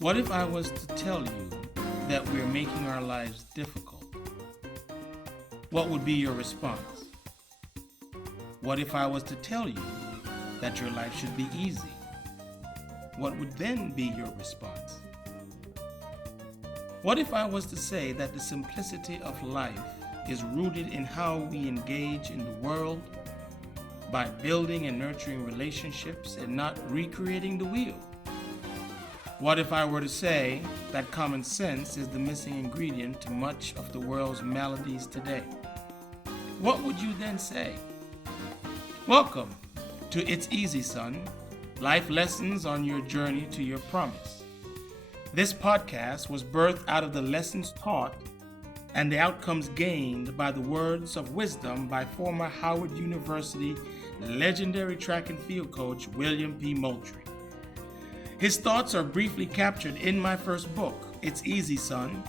What if I was to tell you that we're making our lives difficult? What would be your response? What if I was to tell you that your life should be easy? What would then be your response? What if I was to say that the simplicity of life is rooted in how we engage in the world by building and nurturing relationships and not recreating the wheel? What if I were to say that common sense is the missing ingredient to much of the world's maladies today? What would you then say? Welcome to It's Easy, Son, life lessons on your journey to your promise. This podcast was birthed out of the lessons taught and the outcomes gained by the words of wisdom by former Howard University legendary track and field coach William P. Moultrie. His thoughts are briefly captured in my first book, It's Easy, Son,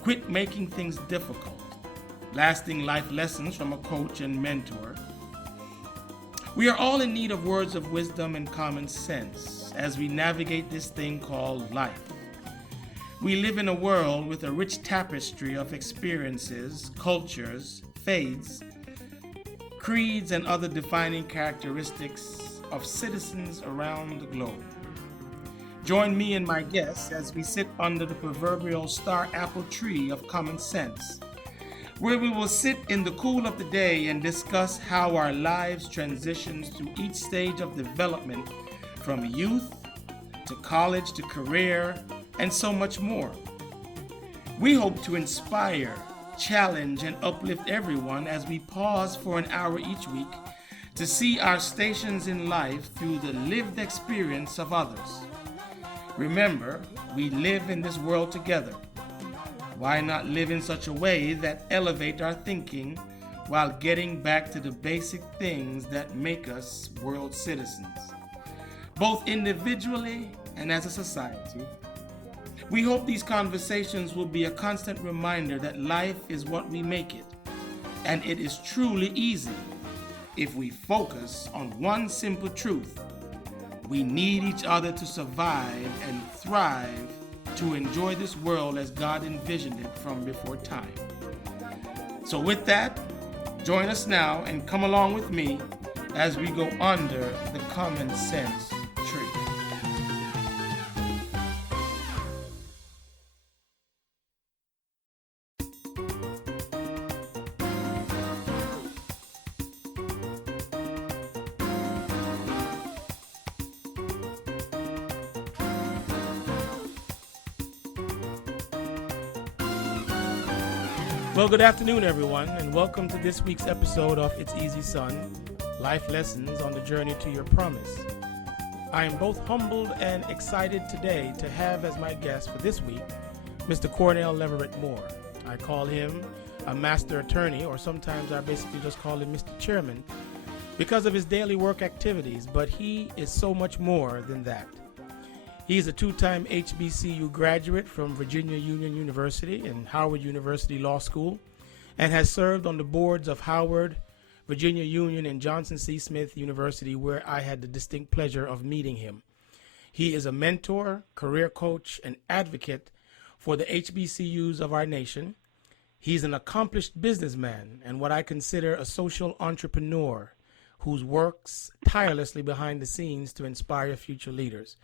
Quit Making Things Difficult, lasting life lessons from a coach and mentor. We are all in need of words of wisdom and common sense as we navigate this thing called life. We live in a world with a rich tapestry of experiences, cultures, faiths, creeds, and other defining characteristics of citizens around the globe. Join me and my guests as we sit under the proverbial star apple tree of common sense, where we will sit in the cool of the day and discuss how our lives transitions through each stage of development, from youth to college to career, and so much more. We hope to inspire, challenge, and uplift everyone as we pause for an hour each week to see our stations in life through the lived experience of others. Remember, we live in this world together. Why not live in such a way that elevate our thinking while getting back to the basic things that make us world citizens, both individually and as a society? We hope these conversations will be a constant reminder that life is what we make it, and it is truly easy if we focus on one simple truth. We need each other to survive and thrive, to enjoy this world as God envisioned it from before time. So with that, join us now and come along with me as we go under the common sense tree. Well, good afternoon, everyone, and welcome to this week's episode of It's Easy, Son, life lessons on the journey to your promise. I am both humbled and excited today to have as my guest for this week, Mr. Cornell Leverette Moore. I call him a master attorney, or sometimes I basically just call him Mr. Chairman, because of his daily work activities, but he is so much more than that. He is a two-time HBCU graduate from Virginia Union University and Howard University Law School, and has served on the boards of Howard, Virginia Union, and Johnson C. Smith University, where I had the distinct pleasure of meeting him. He is a mentor, career coach, and advocate for the HBCUs of our nation. He's an accomplished businessman and what I consider a social entrepreneur who works tirelessly behind the scenes to inspire future leaders.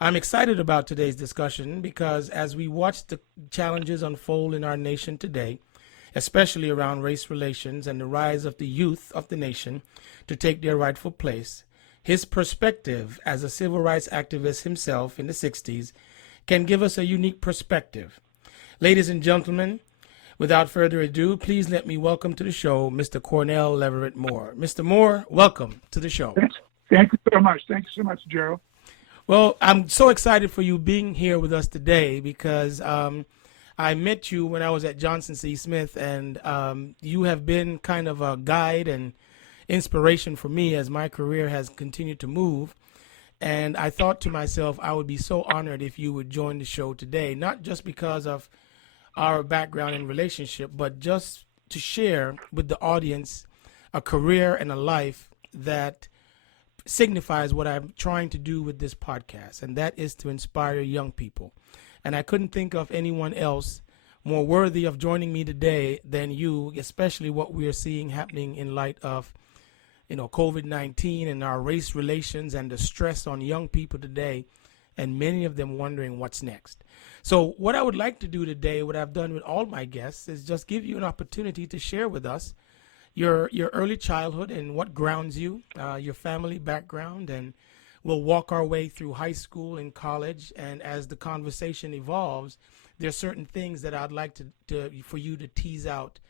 I'm excited about today's discussion because as we watch the challenges unfold in our nation today, especially around race relations and the rise of the youth of the nation to take their rightful place, his perspective as a civil rights activist himself in the 60s can give us a unique perspective. Ladies and gentlemen, without further ado, please let me welcome to the show Mr. Cornell Leverette Moore. Mr. Moore, welcome to the show. Thank you so much. Thank you so much, Gerald. Well, I'm so excited for you being here with us today because I met you when I was at Johnson C. Smith, and you have been kind of a guide and inspiration for me as my career has continued to move. And I thought to myself, I would be so honored if you would join the show today, not just because of our background and relationship, but just to share with the audience a career and a life that signifies what I'm trying to do with this podcast, and that is to inspire young people. And I couldn't think of anyone else more worthy of joining me today than you, especially what we are seeing happening in light of, COVID-19 and our race relations and the stress on young people today, and many of them wondering what's next. So what I would like to do today, what I've done with all my guests, is just give you an opportunity to share with us your early childhood and what grounds you, your family background, and we'll walk our way through high school and college. And as the conversation evolves, there are certain things that I'd like for you to tease out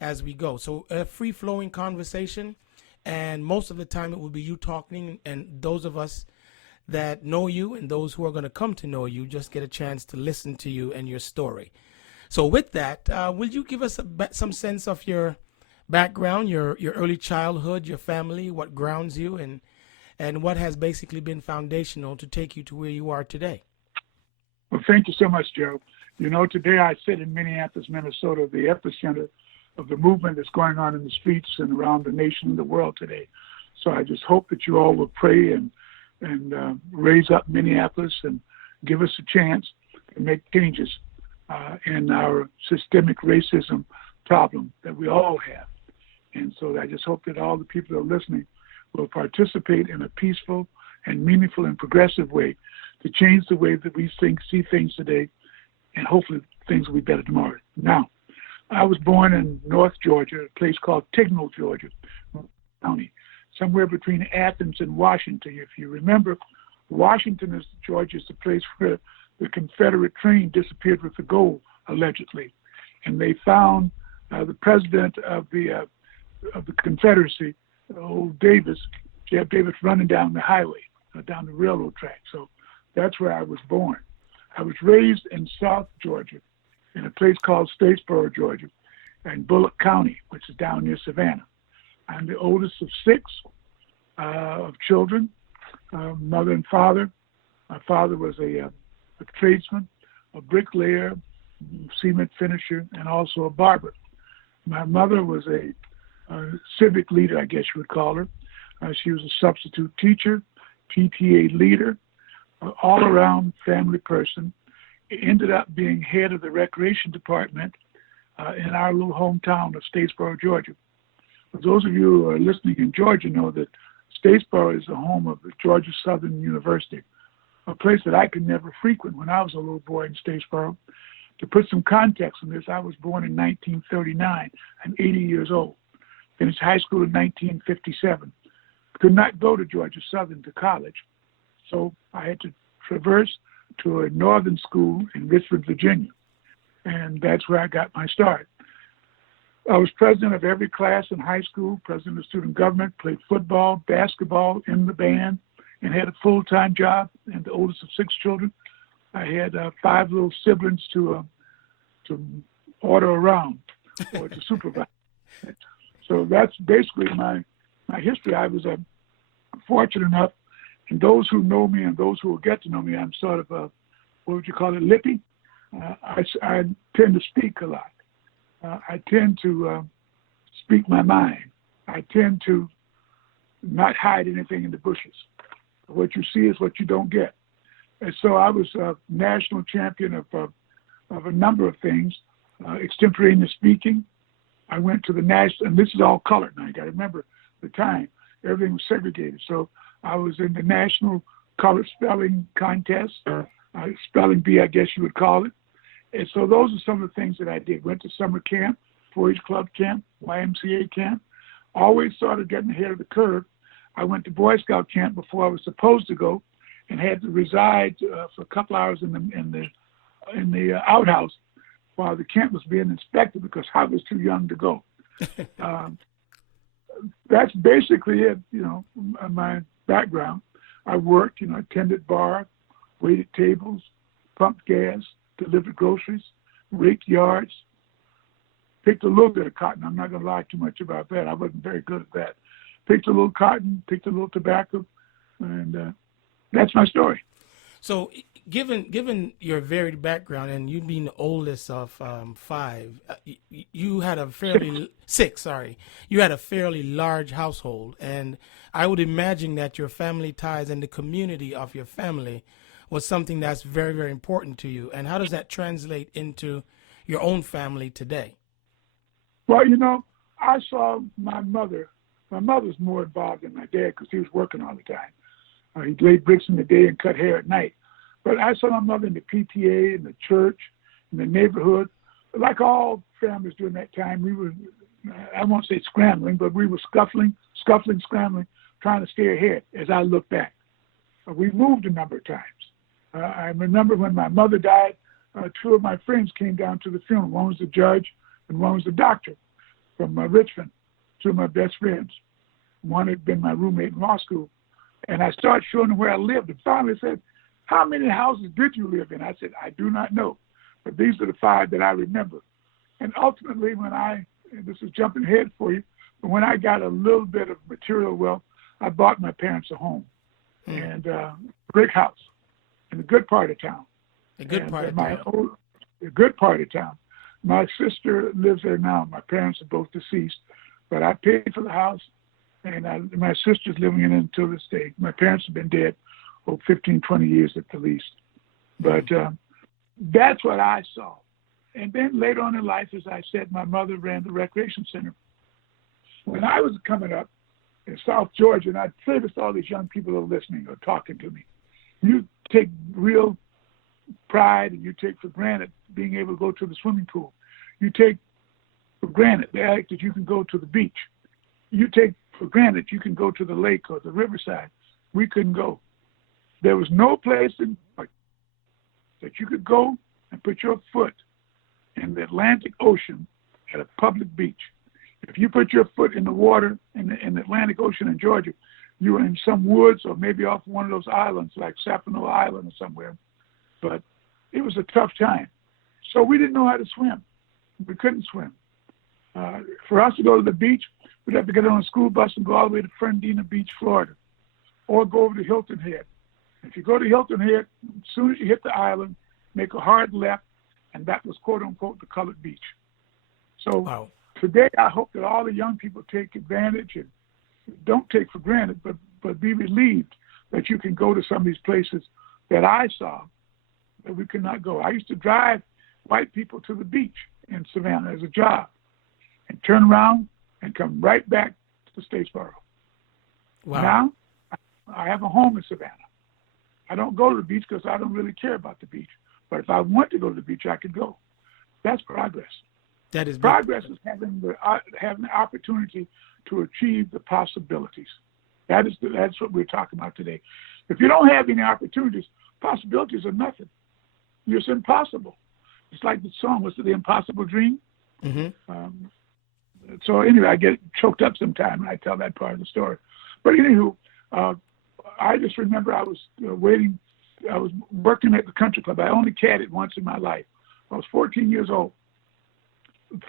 as we go. So a free-flowing conversation, and most of the time it will be you talking, and those of us that know you and those who are going to come to know you just get a chance to listen to you and your story. So with that, will you give us some sense of your background, your early childhood, your family, what grounds you, and what has basically been foundational to take you to where you are today? Well, thank you so much, Joe. Today I sit in Minneapolis, Minnesota, the epicenter of the movement that's going on in the streets and around the nation and the world today. So I just hope that you all will pray and raise up Minneapolis and give us a chance to make changes in our systemic racism problem that we all have. And so I just hope that all the people that are listening will participate in a peaceful and meaningful and progressive way to change the way that we see things today, and hopefully things will be better tomorrow. Now, I was born in North Georgia, a place called Tignall, Georgia, County, somewhere between Athens and Washington. If you remember, Washington, Georgia, is the place where the Confederate train disappeared with the gold, allegedly. And they found the president of the Confederacy, old Davis, Jeff Davis, running down the highway, down the railroad track. So that's where I was born. I was raised in South Georgia, in a place called Statesboro, Georgia, in Bullock County, which is down near Savannah. I'm the oldest of six of children, mother and father. My father was a tradesman, a bricklayer, cement finisher, and also a barber. My mother was a civic leader, I guess you would call her. She was a substitute teacher, PTA leader, all-around family person. Ended up being head of the recreation department in our little hometown of Statesboro, Georgia. For those of you who are listening in Georgia know that Statesboro is the home of the Georgia Southern University, a place that I could never frequent when I was a little boy in Statesboro. To put some context on this, I was born in 1939. I'm 80 years old. Finished high school in 1957. Could not go to Georgia Southern to college, so I had to traverse to a northern school in Richmond, Virginia, and that's where I got my start. I was president of every class in high school, president of student government, played football, basketball, in the band, and had a full-time job, and the oldest of six children. I had 5 little siblings to order around or to supervise. So that's basically my history. I was fortunate enough, and those who know me and those who will get to know me, I'm sort of what would you call it, lippy. I tend to speak a lot. I tend to speak my mind. I tend to not hide anything in the bushes. What you see is what you don't get. And so I was a national champion of a number of things, extemporaneous speaking. I went to the national, and this is all colored now. You got to remember the time. Everything was segregated. So I was in the national color spelling contest, spelling bee, I guess you would call it. And so those are some of the things that I did. Went to summer camp, 4-H club camp, YMCA camp. Always started getting ahead of the curve. I went to Boy Scout camp before I was supposed to go, and had to reside for a couple hours in the outhouse while the camp was being inspected because I was too young to go. That's basically it, my background. I worked, attended bar, waited tables, pumped gas, delivered groceries, raked yards, picked a little bit of cotton. I'm not going to lie too much about that. I wasn't very good at that. Picked a little cotton, picked a little tobacco, and that's my story. So given your varied background and you being the oldest of 5, you had a fairly you had a fairly large household, and I would imagine that your family ties and the community of your family was something that's very, very important to you. And how does that translate into your own family today? Well, I saw my mother. My mother's more involved than my dad because he was working all the time. He laid bricks in the day and cut hair at night. But I saw my mother in the PTA, in the church, in the neighborhood. Like all families during that time, we were, I won't say scrambling, but we were scuffling, scrambling, trying to stay ahead as I look back. We moved a number of times. I remember when my mother died, two of my friends came down to the funeral. One was the judge and one was the doctor from Richmond, two of my best friends. One had been my roommate in law school. And I started showing them where I lived. And finally said, how many houses did you live in? I said, I do not know. But these are the 5 that I remember. And ultimately, this is jumping ahead for you, but when I got a little bit of material wealth, I bought my parents a home and a brick house in a good part of town. A good part of town. A good part of town. My sister lives there now. My parents are both deceased, but I paid for the house, and my sister's living in it until this day. My parents have been dead 15, 20 years at the least. But that's what I saw. And then later on in life, as I said, my mother ran the recreation center. When I was coming up in South Georgia, and I'd say this to all these young people who are listening or talking to me, you take real pride and you take for granted being able to go to the swimming pool. You take for granted the fact that you can go to the beach. You take for granted you can go to the lake or the riverside. We couldn't go. There was no place that you could go and put your foot in the Atlantic Ocean at a public beach. If you put your foot in the water in the Atlantic Ocean in Georgia, you were in some woods or maybe off one of those islands like Sapano Island or somewhere. But it was a tough time. So we didn't know how to swim. We couldn't swim. For us to go to the beach, we'd have to get on a school bus and go all the way to Fernandina Beach, Florida, or go over to Hilton Head. If you go to Hilton Head, as soon as you hit the island, make a hard left, and that was, quote unquote, the colored beach. So Today, I hope that all the young people take advantage and don't take for granted, but be relieved that you can go to some of these places that I saw that we could not go. I used to drive white people to the beach in Savannah as a job and turn around and come right back to Statesboro. Wow. Now, I have a home in Savannah. I don't go to the beach because I don't really care about the beach. But if I want to go to the beach, I could go. That's progress. That is progress is having the opportunity to achieve the possibilities. That's what we're talking about today. If you don't have any opportunities, possibilities are nothing. It's impossible. It's like the song, was it The Impossible Dream? Mm-hmm. So anyway, I get choked up sometime when I tell that part of the story. But anywho, I just remember I was working at the country club. I only caddied once in my life. I was 14 years old.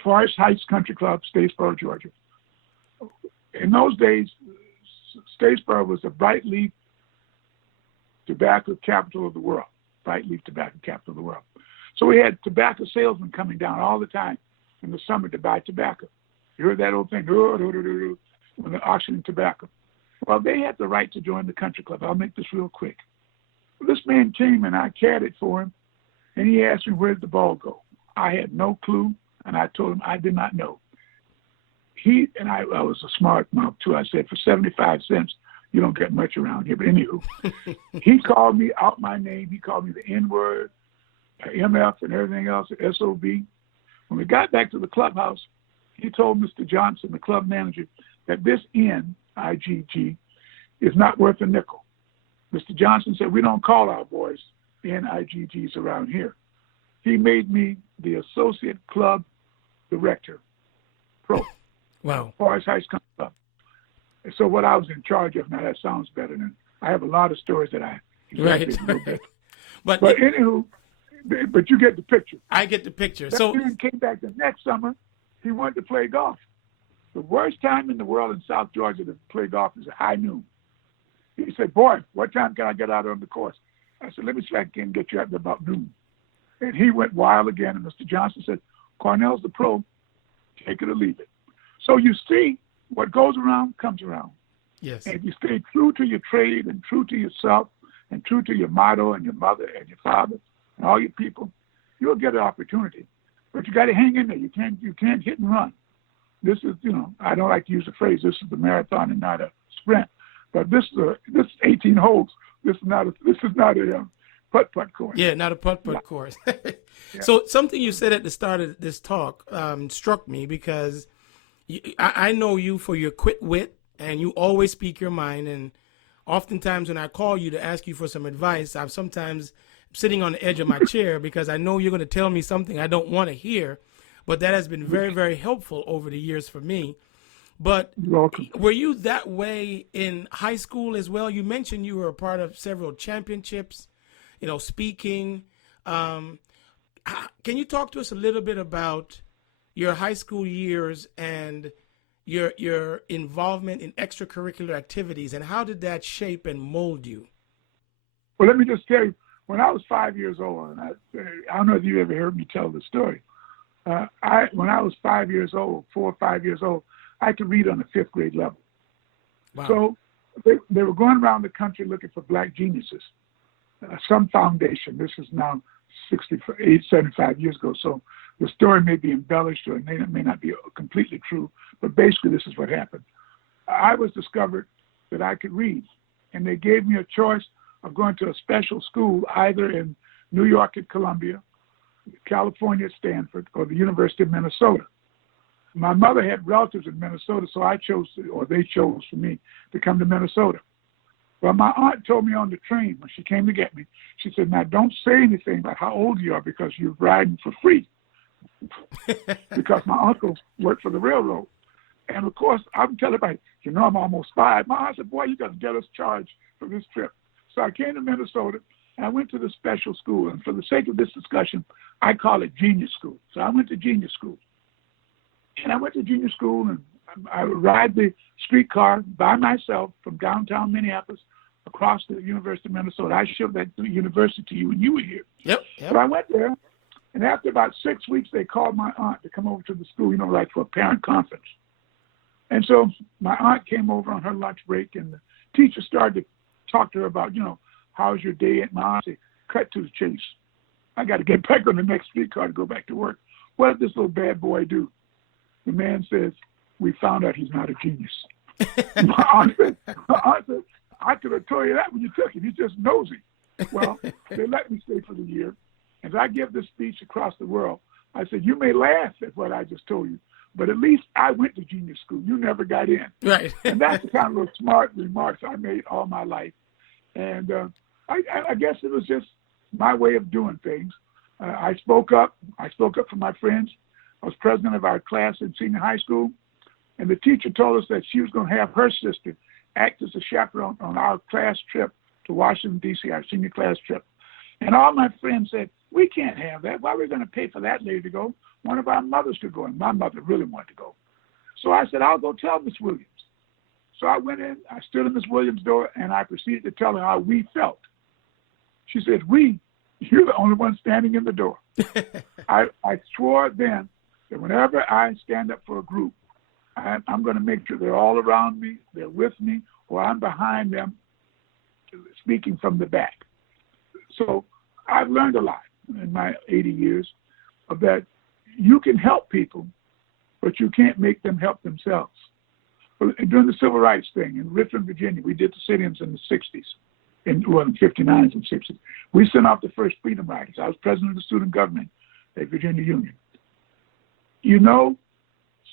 Forest Heights Country Club, Statesboro, Georgia. In those days, Statesboro was the bright leaf tobacco capital of the world. Bright leaf tobacco capital of the world. So we had tobacco salesmen coming down all the time in the summer to buy tobacco. You heard that old thing, when they're auctioning tobacco. Well, they had the right to join the country club. I'll make this real quick. Well, this man came and I caddied for him, and he asked me, where did the ball go? I had no clue, and I told him I did not know. I was a smart mouth too. I said, for 75 cents, you don't get much around here. But anywho, he called me out my name. He called me the N-word, MF, and everything else, SOB. When we got back to the clubhouse, he told Mr. Johnson, the club manager, that this N-I-G-G is not worth a nickel. Mr. Johnson said, we don't call our boys N-I-G-Gs around here. He made me the associate club director, pro. Wow. Forest Heights Country Club. And so what I was in charge of, now that sounds better than, I have a lot of stories that I right. But anywho, but you get the picture. I get the picture. So he came back the next summer. He wanted to play golf. The worst time in the world in South Georgia to play golf is at high noon. He said, boy, what time can I get out on the course? I said, let me see if I can get you out about noon. And he went wild again, and Mr. Johnson said, Cornell's the pro, take it or leave it. So you see, what goes around comes around. Yes. And if you stay true to your trade and true to yourself and true to your motto and your mother and your father and all your people, you'll get an opportunity. But you got to hang in there. You can't hit and run. This is, I don't like to use the phrase, this is the marathon and not a sprint. But this is 18 holes. This is not a putt-putt course. Yeah, not a putt-putt course. Yeah. So something you said at the start of this talk struck me because I know you for your quick wit, and you always speak your mind. And oftentimes when I call you to ask you for some advice, I'm sometimes sitting on the edge of my chair because I know you're going to tell me something I don't want to hear. But that has been very, very helpful over the years for me. But were you that way in high school as well? You mentioned you were a part of several championships, speaking. Can you talk to us a little bit about your high school years and your involvement in extracurricular activities, and how did that shape and mold you? Well, let me just tell you, when I was 5 years old, and I don't know if you ever heard me tell the story. When I was 5 years old, 4 or 5 years old, I could read on the fifth grade level. Wow. So they were going around the country looking for black geniuses. Some foundation. This is now 75 years ago. So the story may be embellished or it may not be completely true, but basically this is what happened. I was discovered that I could read, and they gave me a choice of going to a special school either in New York at Columbia, California at Stanford, or the University of Minnesota. My mother had relatives in Minnesota, so they chose for me to come to Minnesota. Well, my aunt told me on the train when she came to get me, she said, now don't say anything about how old you are because you're riding for free. Because my uncle worked for the railroad. And of course, I'm telling everybody, I'm almost 5. My aunt said, boy, you got to get us charged for this trip. So I came to Minnesota, and I went to the special school. And for the sake of this discussion, I call it junior school. So I went to junior school. And I went to junior school, and I would ride the streetcar by myself from downtown Minneapolis across the University of Minnesota. I showed that university to you when you were here. Yep. So I went there, and after about 6 weeks, they called my aunt to come over to the school, like for a parent conference. And so my aunt came over on her lunch break, and the teacher started to talk to her about, how's your day? And my aunt said, cut to the chase. I got to get back on the next streetcar to go back to work. What did this little bad boy do? The man says, we found out he's not a genius. My aunt said, I could have told you that when you took him. He's just nosy. Well, they let me stay for the year. As I give this speech across the world, I said, you may laugh at what I just told you, but at least I went to junior school. You never got in. Right. And that's the kind of little smart remarks I made all my life. And I guess it was just my way of doing things. I spoke up. I spoke up for my friends. I was president of our class in senior high school. And the teacher told us that she was going to have her sister act as a chaperone on our class trip to Washington, D.C., our senior class trip. And all my friends said, we can't have that. Why are we going to pay for that lady to go? One of our mothers could go. And my mother really wanted to go. So I said, I'll go tell Miss Williams. So I went in, I stood in Miss Williams' door, and I proceeded to tell her how we felt. She said, you're the only one standing in the door. I swore then that whenever I stand up for a group, I'm going to make sure they're all around me, they're with me, or I'm behind them speaking from the back. So I've learned a lot in my 80 years of that you can help people, but you can't make them help themselves. During the civil rights thing in Richmond, Virginia, we did the sit-ins in the 60s, in 59s and 60s. We sent off the first freedom riders. I was president of the student government at Virginia Union.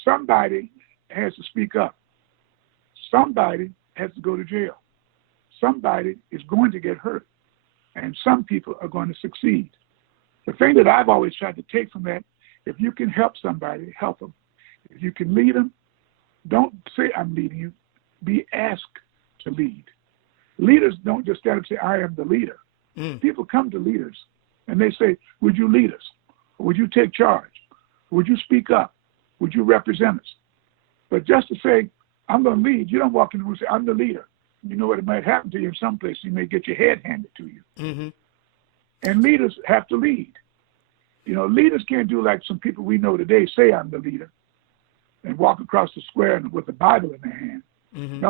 Somebody has to speak up. Somebody has to go to jail. Somebody is going to get hurt. And some people are going to succeed. The thing that I've always tried to take from that, if you can help somebody, help them. If you can lead them, don't say, I'm leading you. Be asked to lead. Leaders don't just stand up and say, I am the leader. People come to leaders and they say, would you lead us? Or would you take charge? Would you speak up? Would you represent us? But just to say, I'm going to lead, you don't walk in the room and say, I'm the leader. You know what, it might happen to you in some places. You may get your head handed to you. Mm-hmm. And leaders have to lead. Leaders can't do like some people we know today, say I'm the leader, and walk across the square with the Bible in their hand. Mm-hmm.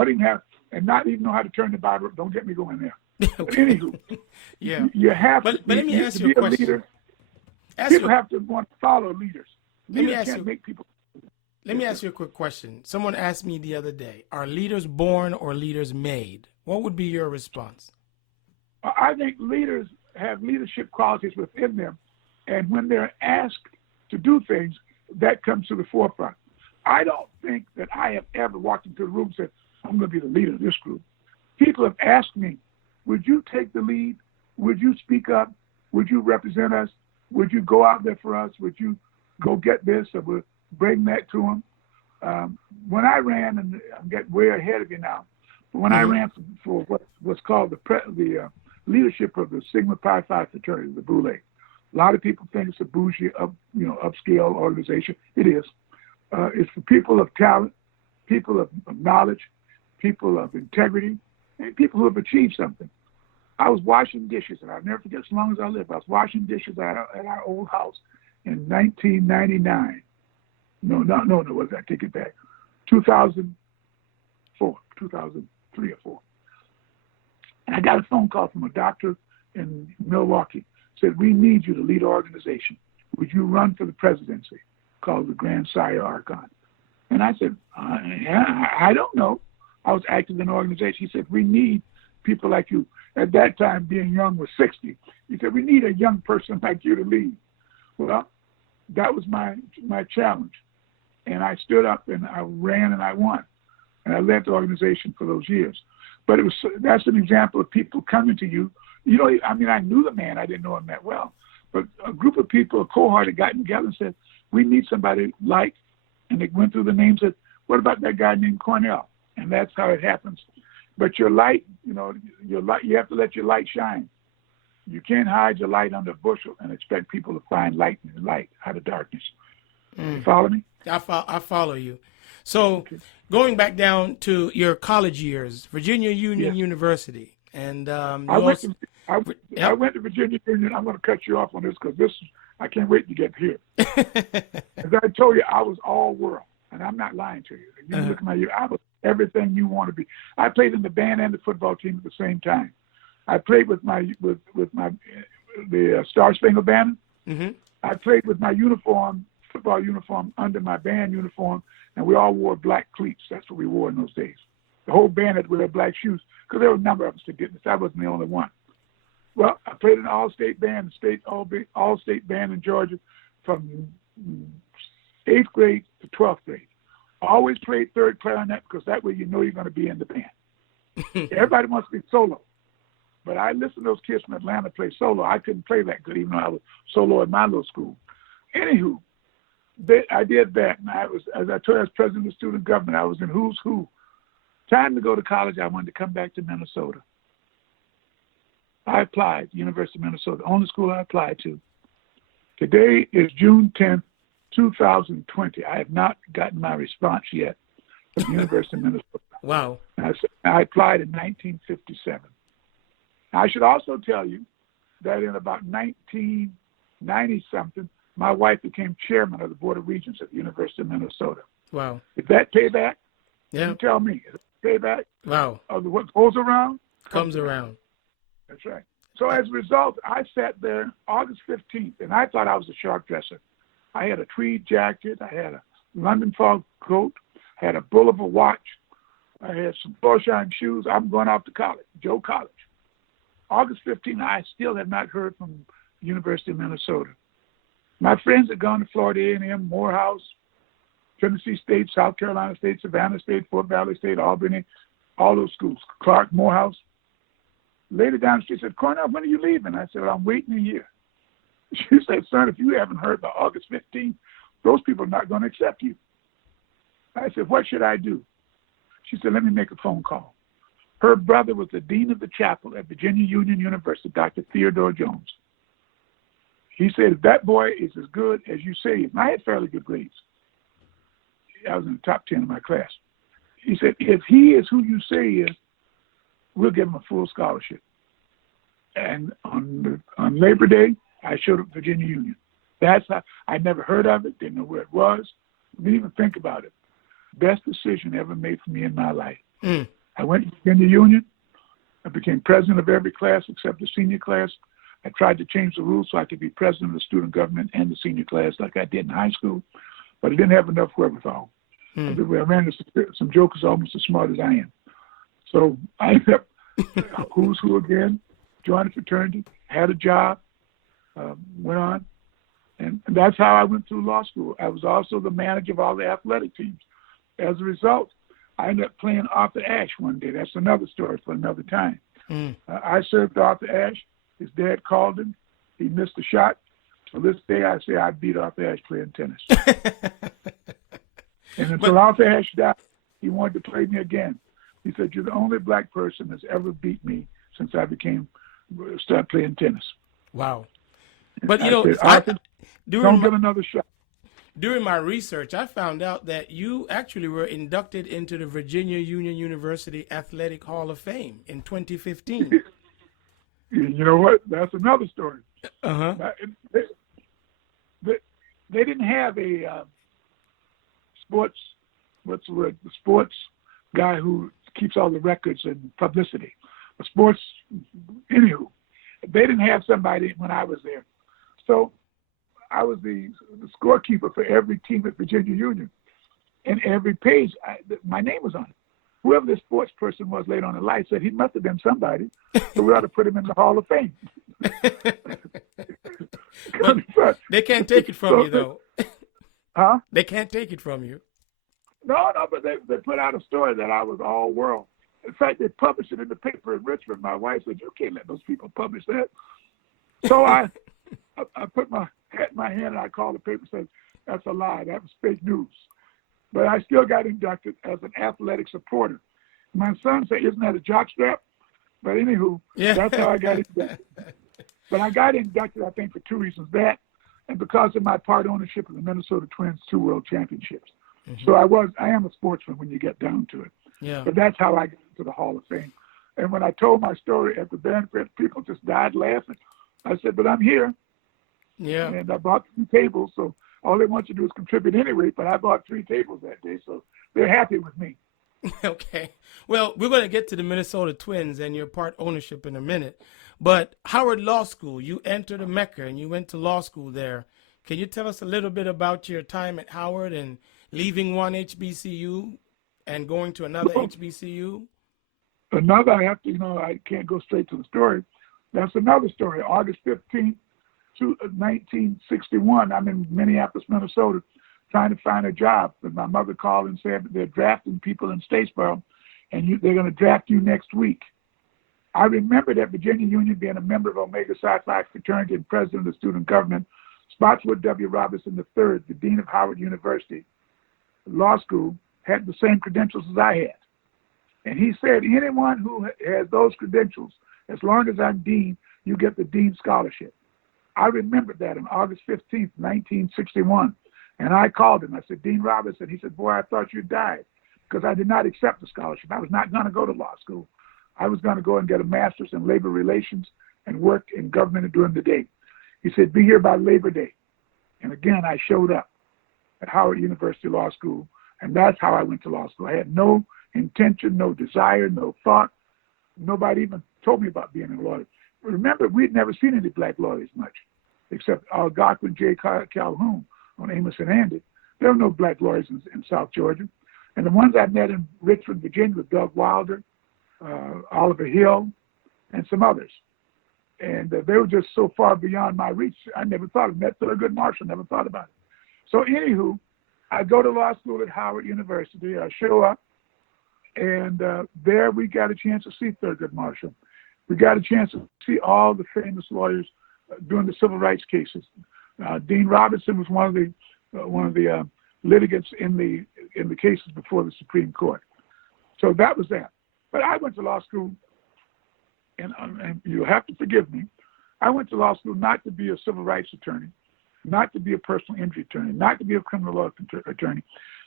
and not even know how to turn the Bible. Don't get me going there. Okay. But anywho, Yeah. you have But to, let me ask you a be a question. leader. People have to want to follow leaders. Leaders can't make people. Let me ask you a quick question. Someone asked me the other day, are leaders born or leaders made? What would be your response? I think leaders have leadership qualities within them, and when they're asked to do things, that comes to the forefront. I don't think that I have ever walked into a room and said, I'm going to be the leader of this group. People have asked me, would you take the lead? Would you speak up? Would you represent us? Would you go out there for us? Would you go get this or would bring that to them? When I ran, and I'm getting way ahead of you now, but when I ran for what's called the leadership of the Sigma Pi Phi fraternity, the Boule. A lot of people think it's a bougie, upscale organization. It is. It's for people of talent, people of knowledge, people of integrity, and people who have achieved something. I was washing dishes, and I'll never forget as long as I live. I was washing dishes at our old house in 1999. No, I take it back. 2003 or 4. And I got a phone call from a doctor in Milwaukee. Said, we need you to lead our organization. Would you run for the presidency? Called the Grand Sire Archon. And I said, I don't know. I was active in the organization. He said, we need people like you. At that time, being young was 60. He said, we need a young person like you to lead. Well, that was my challenge. And I stood up and I ran and I won. And I led the organization for those years. But that's an example of people coming to you. I knew the man. I didn't know him that well. But a group of people, a cohort had gotten together and said, we need somebody like, and they went through the names and said, what about that guy named Cornell? And that's how it happens. But your light, you have to let your light shine. You can't hide your light under a bushel and expect people to find light in the light out of darkness. You follow me? I follow you. So going back down to your college years, Virginia Union University, and I went to Virginia Union. I'm going to cut you off on this because I can't wait to get here. As I told you, I was all world, and I'm not lying to you. You look at my year, I was everything you want to be. I played in the band and the football team at the same time. I played with the Star Spangled Banner. Mm-hmm. I played with my football uniform under my band uniform, and we all wore black cleats. That's what we wore in those days. The whole band had to wear black shoes because there were a number of us that didn't. I wasn't the only one. Well, I played in an all-state band, all-state band in Georgia from 8th grade to 12th grade. I always played third clarinet because that way you're going to be in the band. Everybody wants to be solo. But I listened to those kids from Atlanta play solo. I couldn't play that good, even though I was solo at my little school. Anywho, I did that. And as I told you, I was president of the student government. I was in who's who. Time to go to college, I wanted to come back to Minnesota. I applied to University of Minnesota, the only school I applied to. Today is June 10th, 2020. I have not gotten my response yet from the University of Minnesota. Wow. I applied in 1957. I should also tell you that in about 1990-something, my wife became chairman of the Board of Regents at the University of Minnesota. Wow. Is that payback? Yeah. You tell me. Is it payback? Wow. Of what goes around? Comes around. That's right. So as a result, I sat there August 15th, and I thought I was a sharp dresser. I had a tweed jacket. I had a London fog coat. I had a Boulevard watch. I had some floor-shine shoes. I'm going off to college, Joe College. August 15th, I still have not heard from the University of Minnesota. My friends had gone to Florida A&M, Morehouse, Tennessee State, South Carolina State, Savannah State, Fort Valley State, Albany, all those schools, Clark, Morehouse. Later down the street said, Cornell, when are you leaving? I said, well, I'm waiting a year. She said, son, if you haven't heard by August 15th, those people are not going to accept you. I said, what should I do? She said, let me make a phone call. Her brother was the dean of the chapel at Virginia Union University, Dr. Theodore Jones. He said, if that boy is as good as you say he is, and I had fairly good grades. I was in the top 10 of my class. He said, if he is who you say he is, we'll give him a full scholarship. And on Labor Day, I showed up at Virginia Union. That's how I never heard of it, didn't know where it was, didn't even think about it. Best decision ever made for me in my life. I went in the union. I became president of every class except the senior class. I tried to change the rules so I could be president of the student government and the senior class like I did in high school, but I didn't have enough wherewithal. I ran into some jokers almost as smart as I am. So I ended up who's who again, joined a fraternity, had a job, went on, and that's how I went through law school. I was also the manager of all the athletic teams. As a result, I ended up playing Arthur Ashe one day. That's another story for another time. I served Arthur Ashe. His dad called him. He missed a shot. To this day, I say I beat Arthur Ashe playing tennis. And until Arthur Ashe died, he wanted to play me again. He said, "You're the only black person that's ever beat me since I started playing tennis." Wow. But, said, don't get another shot. During my research, I found out that you actually were inducted into the Virginia Union University Athletic Hall of Fame in 2015. You know what? That's another story. They didn't have a sports guy who keeps all the records and publicity. Anywho, they didn't have somebody when I was there. So I was the scorekeeper for every team at Virginia Union. And every page, my name was on it. Whoever the sports person was later on in life said he must have been somebody, so we ought to put him in the Hall of Fame. But they can't take it from you, though. Huh? They can't take it from you. No, but they put out a story that I was all world. In fact, they published it in the paper in Richmond. My wife said, "You can't let those people publish that." So I put my hat in my hand and I called the paper and said, "That's a lie. That was fake news." But I still got inducted as an athletic supporter. My son said, "Isn't that a jockstrap?" But anywho, That's how I got inducted. But I got inducted, I think, for two reasons. That and because of my part ownership of the Minnesota Twins 2 World Championships. So I am a sportsman when you get down to it. Yeah. But that's how I got into the Hall of Fame. And when I told my story at the banquet, people just died laughing. I said, "But I'm here." Yeah. And I bought 3 tables, so all they want you to do is contribute anyway, but I bought 3 tables that day, so they're happy with me. Okay. Well, we're going to get to the Minnesota Twins and your part ownership in a minute. But Howard Law School, you entered a Mecca and you went to law school there. Can you tell us a little bit about your time at Howard and leaving one HBCU and going to another HBCU? Another, I can't go straight to the story. That's another story. August 15th, 1961, I'm in Minneapolis, Minnesota, trying to find a job. And my mother called and said they're drafting people in Statesboro, and they're going to draft you next week. I remember that Virginia Union, being a member of Omega Psi Phi fraternity and president of the student government, Spotswood W. Robinson III, the dean of Howard University Law School, had the same credentials as I had. And he said, anyone who has those credentials, as long as I'm dean, you get the dean scholarship. I remembered that on August 15th, 1961. And I called him. I said, "Dean Robinson." He said, "Boy, I thought you died," because I did not accept the scholarship. I was not going to go to law school. I was going to go and get a master's in labor relations and work in government during the day. He said, "Be here by Labor Day." And again, I showed up at Howard University Law School, and that's how I went to law school. I had no intention, no desire, no thought. Nobody even told me about being a lawyer. Remember, we'd never seen any black lawyers much, except Algonquin J. Calhoun on Amos and Andy. There were no black lawyers in South Georgia. And the ones I met in Richmond, Virginia, were Doug Wilder, Oliver Hill, and some others. And they were just so far beyond my reach. I never thought of met Thurgood Marshall, never thought about it. So anywho, I go to law school at Howard University. I show up, and there we got a chance to see Thurgood Marshall. We got a chance to see all the famous lawyers doing the civil rights cases. Dean Robinson was one of the litigants in the cases before the Supreme Court. So that was that. But I went to law school, and you'll have to forgive me. I went to law school not to be a civil rights attorney, not to be a personal injury attorney, not to be a criminal law attorney.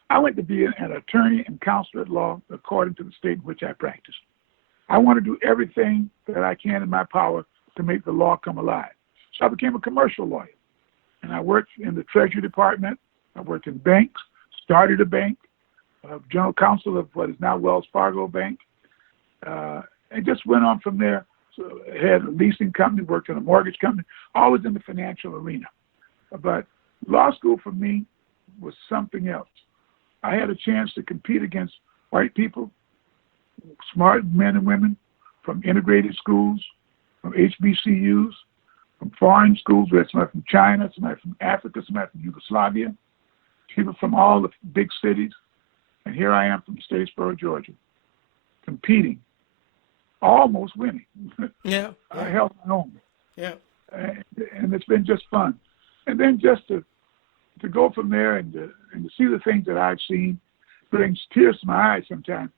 I went to be an attorney and counselor at law according to the state in which I practice. I want to do everything that I can in my power to make the law come alive. So I became a commercial lawyer, and I worked in the Treasury Department. I worked in banks, started a bank, general counsel of what is now Wells Fargo Bank. and just went on from there. So I had a leasing company, worked in a mortgage company, always in the financial arena. But law school for me was something else. I had a chance to compete against white people, smart men and women from integrated schools, from HBCUs, from foreign schools. We had somebody from China, somebody from Africa, somebody from Yugoslavia, people from all the big cities. And here I am from Statesboro, Georgia, competing, almost winning. Yeah. I held my own. Yeah. And it's been just fun. And then just to go from there and to see the things that I've seen brings tears to my eyes sometimes.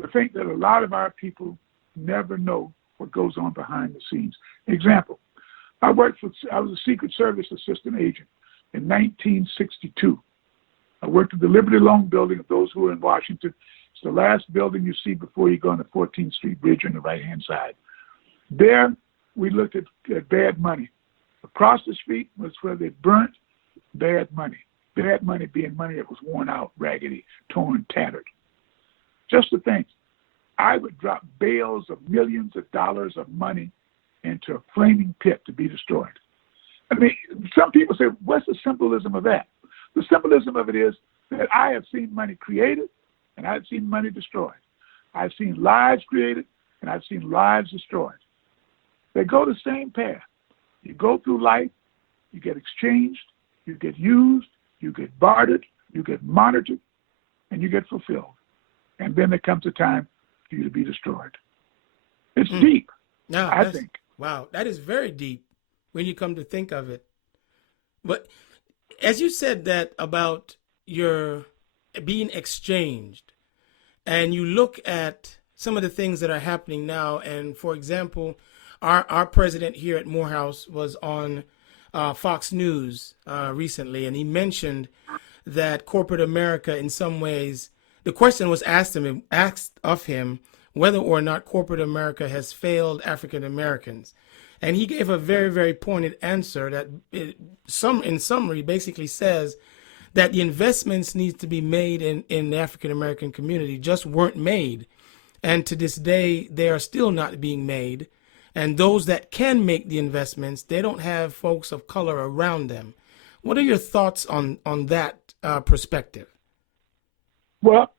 To think that a lot of our people never know what goes on behind the scenes. Example, I was a Secret Service assistant agent in 1962. I worked at the Liberty Loan Building of those who are in Washington. It's the last building you see before you go on the 14th Street Bridge on the right-hand side. There, we looked at bad money. Across the street was where they burnt bad money. Bad money being money that was worn out, raggedy, torn, tattered. Just the things. I would drop bales of millions of dollars of money into a flaming pit to be destroyed. I mean, some people say, what's the symbolism of that? The symbolism of it is that I have seen money created and I've seen money destroyed. I've seen lives created and I've seen lives destroyed. They go the same path. You go through life, you get exchanged, you get used, you get bartered, you get monitored, and you get fulfilled. And then there comes a time for you to be destroyed. It's deep, no, I think. Wow, that is very deep when you come to think of it. But as you said that about your being exchanged, and you look at some of the things that are happening now, and for example, our president here at Morehouse was on Fox News recently, and he mentioned that corporate America, in some ways, the question was asked of him whether or not corporate America has failed African Americans. And he gave a very, very pointed answer that in summary basically says that the investments need to be made in the African American community just weren't made. And to this day, they are still not being made. And those that can make the investments, they don't have folks of color around them. What are your thoughts on that perspective? Well,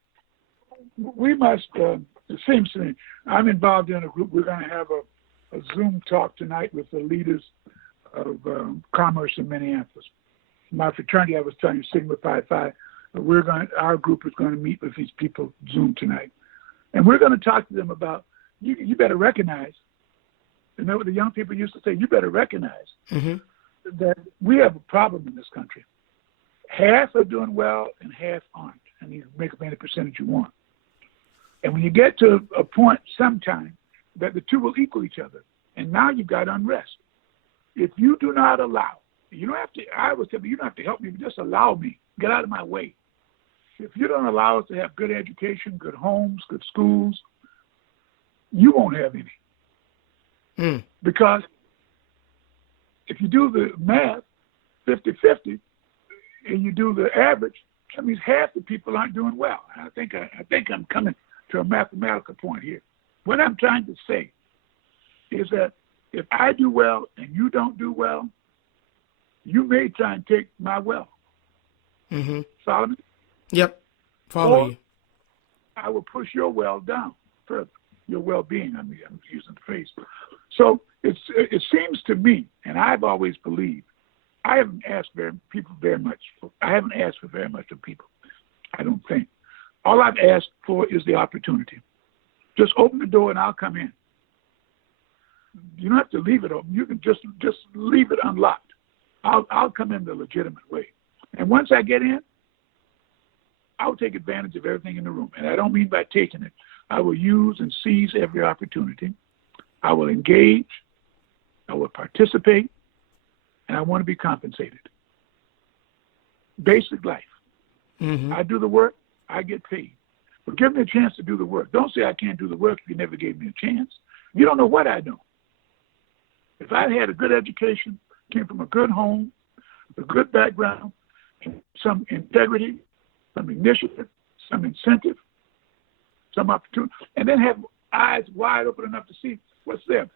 we must, it seems to me, I'm involved in a group. We're going to have a Zoom talk tonight with the leaders of commerce in Minneapolis. My fraternity, I was telling you, Sigma Phi Phi, our group is going to meet with these people Zoom tonight. And we're going to talk to them about, you better recognize, you know what the young people used to say, you better recognize that we have a problem in this country. Half are doing well and half aren't. And you make up any percentage you want. And when you get to a point sometime that the two will equal each other, and now you've got unrest. If you do not allow, you don't have to, I would say, you don't have to help me, but just allow me, get out of my way. If you don't allow us to have good education, good homes, good schools, you won't have any. Because if you do the math, 50-50, and you do the average, that means half the people aren't doing well. I think I'm coming to a mathematical point here. What I'm trying to say is that if I do well and you don't do well, you may try and take my wealth. Solomon? Yep. Follow you. I will push your well down further. Your well-being, I'm using the phrase. So it seems to me, and I've always believed, I haven't asked people very much. I haven't asked for very much of people, I don't think. All I've asked for is the opportunity. Just open the door and I'll come in. You don't have to leave it open. You can just leave it unlocked. I'll come in the legitimate way. And once I get in, I'll take advantage of everything in the room. And I don't mean by taking it. I will use and seize every opportunity. I will engage. I will participate. And I want to be compensated. Basic life. I do the work, I get paid. But give me a chance to do the work. Don't say I can't do the work if you never gave me a chance. You don't know what I know. If I had a good education, came from a good home, a good background, some integrity, some initiative, some incentive, some opportunity, and then have eyes wide open enough to see what's there.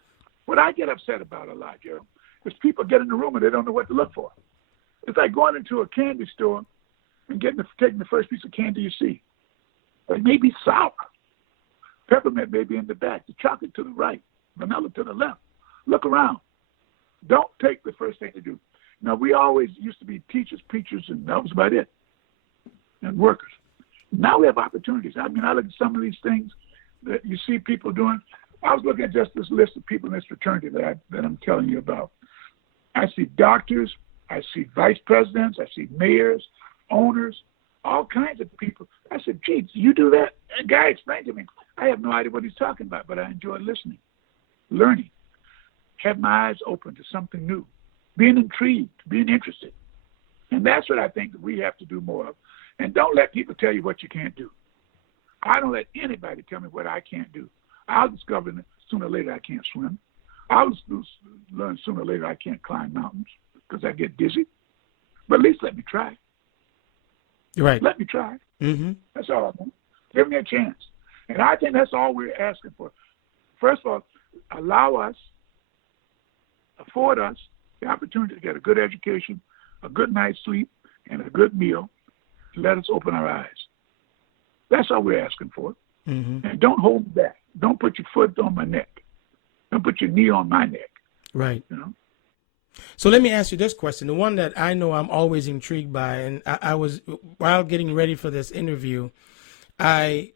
What I get upset about a lot, Gerald, is people get in the room and they don't know what to look for. It's like going into a candy store and taking the first piece of candy you see. It may be sour. Peppermint may be in the back, the chocolate to the right, vanilla to the left. Look around. Don't take the first thing to do. Now, we always used to be teachers, preachers, and that was about it, and workers. Now we have opportunities. I mean, I look at some of these things that you see people doing. I was looking at just this list of people in this fraternity that I'm telling you about. I see doctors, I see vice presidents, I see mayors, owners, all kinds of people. I said, gee, you do that? A guy explained to me. I have no idea what he's talking about, but I enjoy listening, learning, have my eyes open to something new, being intrigued, being interested. And that's what I think that we have to do more of. And don't let people tell you what you can't do. I don't let anybody tell me what I can't do. I'll discover that sooner or later I can't swim. I'll learn sooner or later I can't climb mountains because I get dizzy. But at least let me try. Right. Let me try. Mm-hmm. That's all I want. Give me a chance. And I think that's all we're asking for. First of all, afford us the opportunity to get a good education, a good night's sleep, and a good meal. Let us open our eyes. That's all we're asking for. Mm-hmm. And don't hold me back. Don't put your foot on my neck. Don't put your knee on my neck. Right. You know? So let me ask you this question. The one that I know I'm always intrigued by, and I was, while getting ready for this interview, I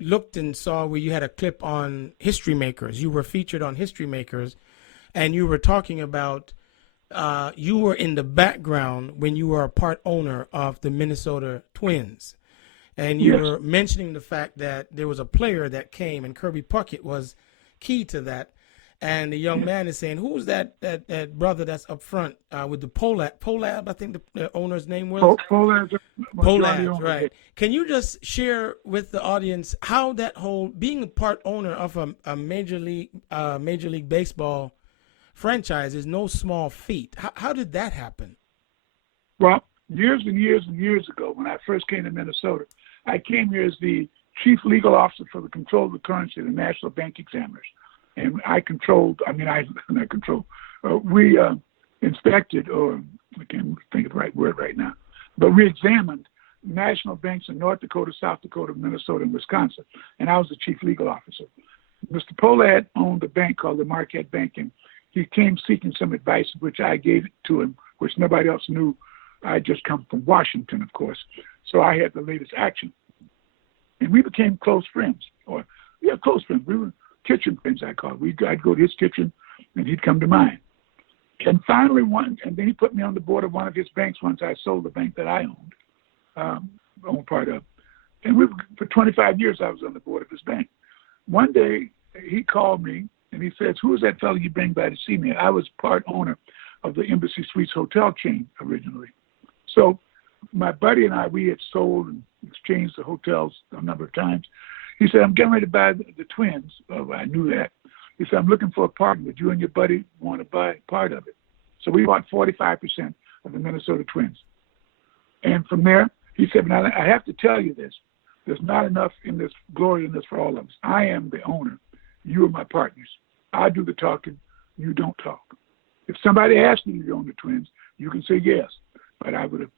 looked and saw where you had a clip on History Makers. You were featured on History Makers, and you were talking about you were in the background when you were a part owner of the Minnesota Twins. And you were mentioning the fact that there was a player that came, and Kirby Puckett was key to that. And the young man is saying, who's that brother that's up front with the Polab, I think the owner's name was? Polab, right. Can you just share with the audience how that whole, being a part owner of a Major League Baseball franchise is no small feat. How did that happen? Well, years and years and years ago, when I first came to Minnesota, I came here as the chief legal officer for the control of the currency, the National Bank Examiners. And we inspected, or I can't think of the right word right now, but we examined national banks in North Dakota, South Dakota, Minnesota, and Wisconsin. And I was the chief legal officer. Mr. Polad owned a bank called the Marquette Bank, and he came seeking some advice, which I gave to him, which nobody else knew. I just come from Washington, of course. So I had the latest action. And we became close friends. Close friends. We were kitchen friends, I call it. I'd go to his kitchen, and he'd come to mine. And finally, and then he put me on the board of one of his banks once I sold the bank that I owned part of. And for 25 years, I was on the board of his bank. One day, he called me, and he says, "Who is that fellow you bring by to see me?" I was part owner of the Embassy Suites hotel chain originally. So my buddy and I, we had sold and exchanged the hotels a number of times. He said, "I'm getting ready to buy the Twins." Oh, I knew that. He said, "I'm looking for a partner. Would you and your buddy want to buy part of it?" So we bought 45% of the Minnesota Twins. And from there, he said, "Now, I have to tell you this. There's not enough in this glory in this for all of us. I am the owner. You are my partners. I do the talking. You don't talk. If somebody asks you to own the Twins, you can say yes. But I would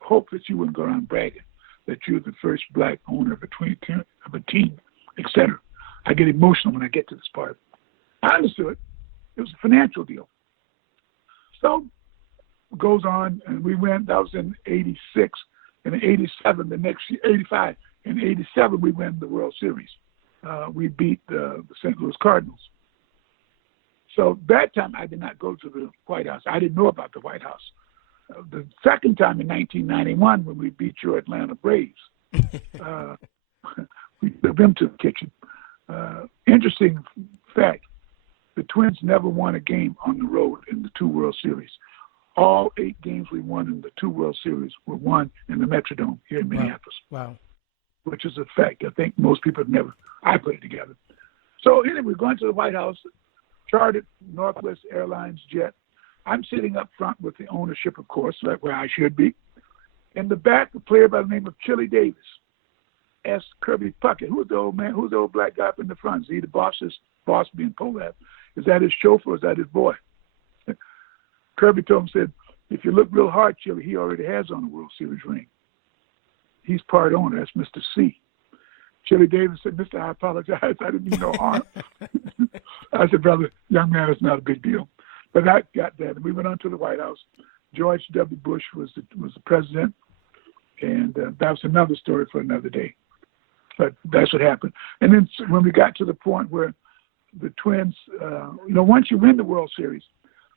hope that you wouldn't go around bragging that you're the first black owner of a team, etc." I get emotional when I get to this part. I understood. It was a financial deal. So it goes on, and we went. That was in 86. And in 87, the next year, 85. In 87, we win the World Series. We beat the St. Louis Cardinals. So that time, I did not go to the White House. I didn't know about the White House. The second time in 1991, when we beat your Atlanta Braves, we took them to the kitchen. Interesting fact, the Twins never won a game on the road in the two World Series. All 8 games we won in the two World Series were won in the Metrodome here in Minneapolis. Wow. Which is a fact. I think most people have never, I put it together. So anyway, we're going to the White House, chartered Northwest Airlines jet. I'm sitting up front with the ownership, of course, right where I should be. In the back, a player by the name of Chili Davis. asked Kirby Puckett, who's the old man, who's the old black guy up in the front? Is he the boss being Polad? Is that his chauffeur or is that his boy? Kirby told him, said, if you look real hard, Chili, he already has on a World Series ring. He's part owner. That's Mr. C. Chili Davis said, Mister, I apologize. I didn't mean no harm. I said, brother, young man, it's not a big deal. But I got that. And we went on to the White House. George W. Bush was the president. And that was another story for another day. But that's what happened. And then when we got to the point where the Twins, once you win the World Series,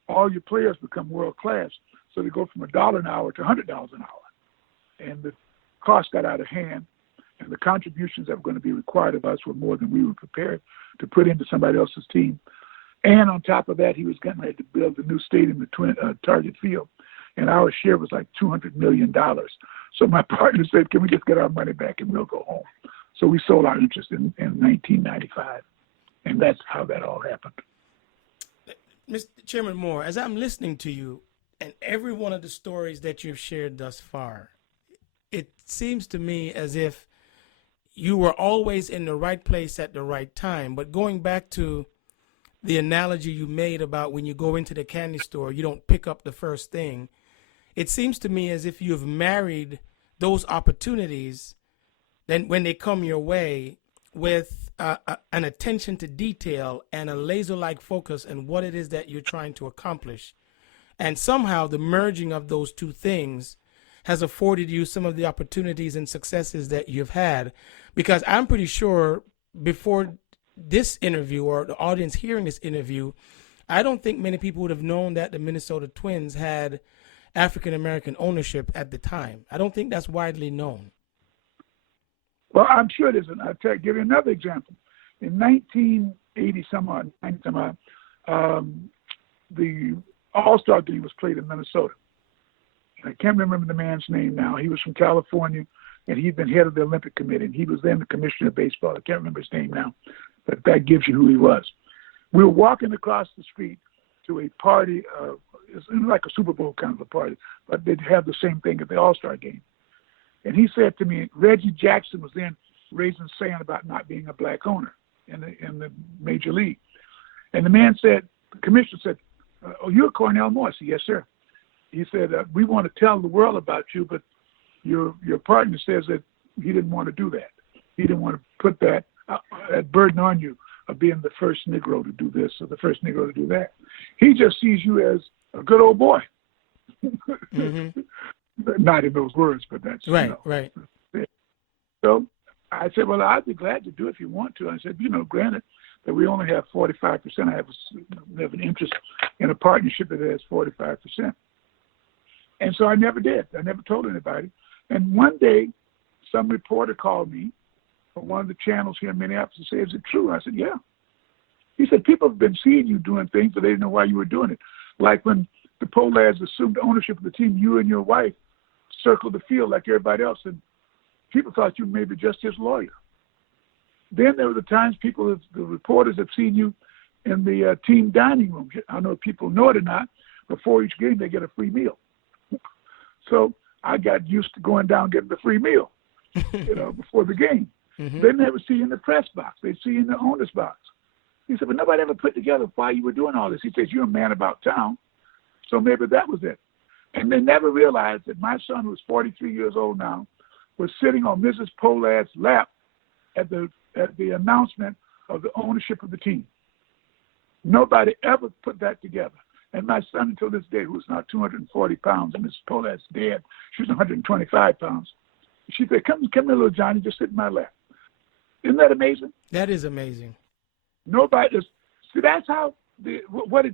all your players become world class. So they go from $1 an hour to $100 an hour. And the cost got out of hand. And the contributions that were going to be required of us were more than we were prepared to put into somebody else's team. And on top of that, he was getting ready to build a new stadium at Target Field. And our share was like $200 million. So my partner said, can we just get our money back and we'll go home? So we sold our interest in 1995. And that's how that all happened. Mr. Chairman Moore, as I'm listening to you and every one of the stories that you've shared thus far, it seems to me as if you were always in the right place at the right time. But going back to the analogy you made about when you go into the candy store, you don't pick up the first thing. It seems to me as if you've married those opportunities then when they come your way with an attention to detail and a laser-like focus on what it is that you're trying to accomplish. And somehow the merging of those two things has afforded you some of the opportunities and successes that you've had. Because I'm pretty sure before this interview or the audience hearing this interview, I don't think many people would have known that the Minnesota Twins had African-American ownership at the time. I don't think that's widely known. Well, I'm sure it isn't. I'll give you another example. In 1980-some-odd, the All-Star game was played in Minnesota. I can't remember the man's name now. He was from California, and he'd been head of the Olympic Committee, and he was then the commissioner of baseball. I can't remember his name now, but that gives you who he was. We were walking across the street to a party, it's like a Super Bowl kind of a party, but they'd have the same thing at the All-Star game. And he said to me, Reggie Jackson was then raising sand about not being a black owner in the major league. And the man said, the commissioner said, oh, you're Cornell Moore. I said, yes, sir. He said, we want to tell the world about you, but your partner says that he didn't want to do that. He didn't want to put that burden on you of being the first Negro to do this or the first Negro to do that. He just sees you as a good old boy. Mm-hmm. Not in those words, but that's right, right. So I said, well, I'd be glad to do it if you want to. I said, granted that we only have 45%. I have an interest in a partnership that has 45%. And so I never did. I never told anybody. And one day, some reporter called me from one of the channels here in Minneapolis and said, is it true? I said, yeah. He said, people have been seeing you doing things, but they didn't know why you were doing it. Like when the Polads assumed ownership of the team, you and your wife circled the field like everybody else, and people thought you may be just his lawyer. Then there were the times the reporters have seen you in the team dining room. I don't know if people know it or not. Before each game, they get a free meal. So I got used to going down getting the free meal, before the game. Mm-hmm. Then they would see you in the press box. They'd see you in the owner's box. He said, but nobody ever put together why you were doing all this. He says, you're a man about town. So maybe that was it. And they never realized that my son, who's 43 years old now, was sitting on Mrs. Polad's lap at the announcement of the ownership of the team. Nobody ever put that together. And my son, until this day, who's now 240 pounds, and Mrs. Polad's dead, she's 125 pounds. She said, come here, little Johnny, just sit in my lap. Isn't that amazing? That is amazing. Nobody does. See, that's how what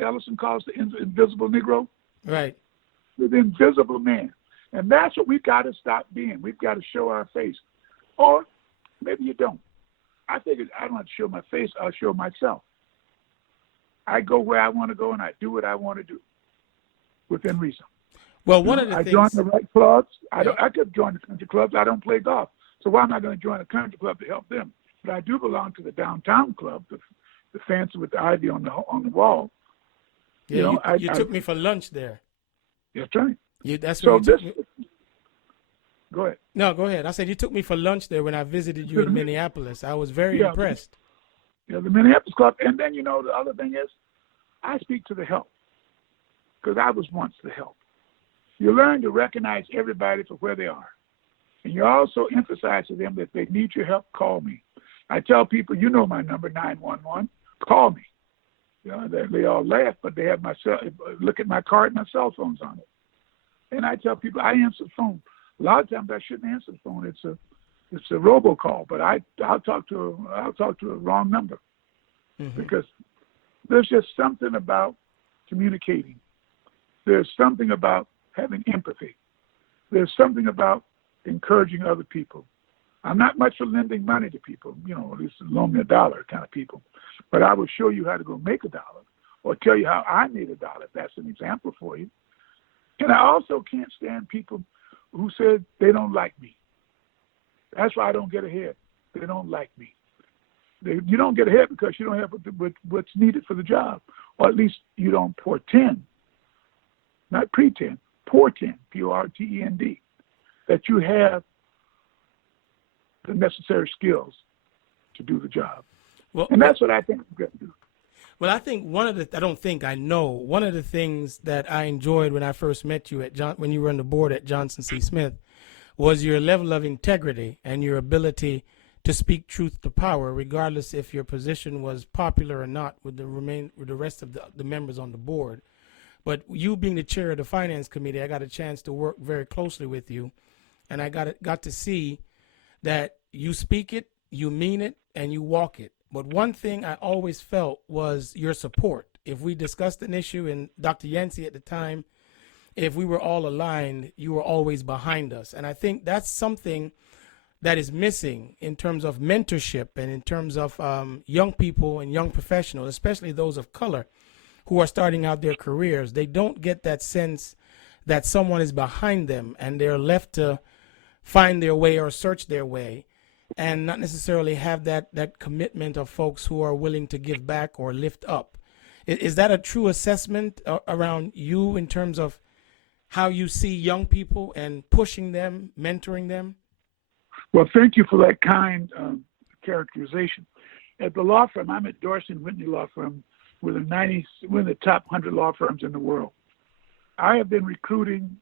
Ellison calls the invisible Negro. Right. The invisible man. And that's what we've got to stop being. We've got to show our face. Or maybe you don't. I figured I don't have to show my face. I'll show myself. I go where I want to go, and I do what I want to do within reason. Well, one of the I things... join the right clubs. I could join the country clubs. I don't play golf. So why am I going to join a country club to help them? But I do belong to the downtown club, the fancy with the ivy on the wall. Yeah, you took me for lunch there. That's right. That's so where you took me. Go ahead. No, go ahead. I said you took me for lunch there when I visited you in Minneapolis. I was very Yeah, impressed. the Minneapolis Club. And then, the other thing is, I speak to the help because I was once the help. You learn to recognize everybody for where they are. And you also emphasize to them that if they need your help, call me. I tell people, my number, 911, call me. They all laugh, but they have look at my card, my cell phone's on it. And I tell people, I answer the phone. A lot of times I shouldn't answer the phone. It's a robocall, but I'll talk to a wrong number because there's just something about communicating. There's something about having empathy. There's something about encouraging other people. I'm not much for lending money to people, at least loan me $1 kind of people. But I will show you how to go make $1 or tell you how I made $1, if that's an example for you. And I also can't stand people who said they don't like me. That's why I don't get ahead. They don't like me. You don't get ahead because you don't have what's needed for the job, or at least you don't portend, not pretend, portend, P-O-R-T-E-N-D, that you have the necessary skills to do the job. Well, and that's what I think we've got to do. Well, I think one of the things that I enjoyed when I first met you when you were on the board at Johnson C. Smith was your level of integrity and your ability to speak truth to power, regardless if your position was popular or not with the rest of the members on the board. But you being the chair of the finance committee, I got a chance to work very closely with you, and I got to see that you speak it, you mean it, and you walk it. But one thing I always felt was your support. If we discussed an issue, and Dr. Yancey at the time, if we were all aligned, you were always behind us. And I think that's something that is missing in terms of mentorship and in terms of young people and young professionals, especially those of color who are starting out their careers. They don't get that sense that someone is behind them and they're left to find their way or search their way, and not necessarily have that commitment of folks who are willing to give back or lift up. Is that a true assessment around you in terms of how you see young people and pushing them, mentoring them? Well, thank you for that kind characterization. At the law firm, I'm at Dorsey & Whitney Law Firm. We're the top 100 law firms in the world. I have been recruiting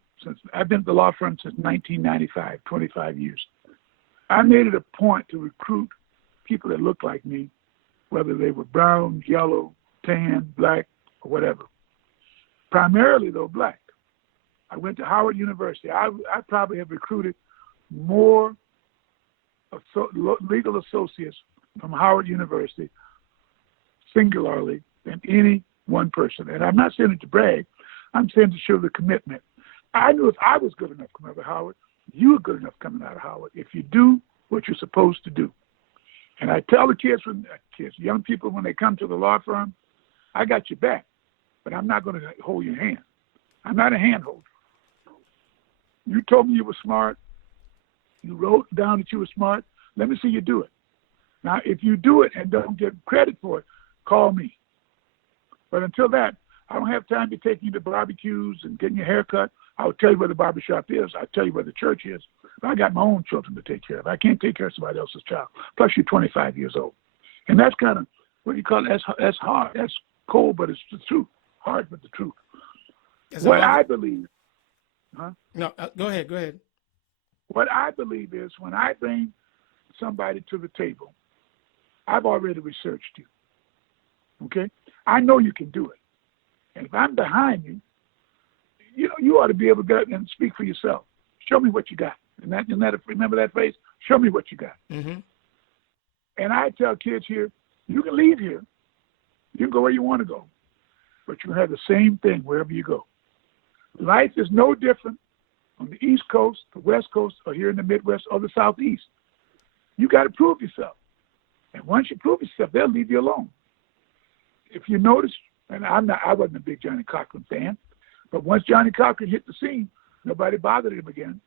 I've been at the law firm since 1995, 25 years. I made it a point to recruit people that looked like me, whether they were brown, yellow, tan, black, or whatever. Primarily, though, black. I went to Howard University. I probably have recruited more legal associates from Howard University singularly than any one person. And I'm not saying it to brag. I'm saying to show the commitment. I knew if I was good enough coming out of Howard, you were good enough coming out of Howard if you do what you're supposed to do. And I tell the young people when they come to the law firm, I got your back, but I'm not going to hold your hand. I'm not a hand holder. You told me you were smart. You wrote down that you were smart. Let me see you do it. Now, if you do it and don't get credit for it, call me. But until that, I don't have time to take you to barbecues and getting your hair cut. I'll tell you where the barbershop is. I'll tell you where the church is. But I got my own children to take care of. I can't take care of somebody else's child. Plus, you're 25 years old. And that's kind of, what do you call it? That's hard. That's cold, but it's the truth. Hard, but the truth. What I believe. Huh? No, go ahead. What I believe is when I bring somebody to the table, I've already researched you. Okay? I know you can do it. And if I'm behind you, you ought to be able to get and speak for yourself. Show me what you got. Remember that phrase? Show me what you got. Mm-hmm. And I tell kids here, you can leave here. You can go where you want to go. But you have the same thing wherever you go. Life is no different on the East Coast, the West Coast, or here in the Midwest or the Southeast. You got to prove yourself. And once you prove yourself, they'll leave you alone. If you notice, and I wasn't a big Johnny Cochran fan, but once Johnny Cochran hit the scene, nobody bothered him again.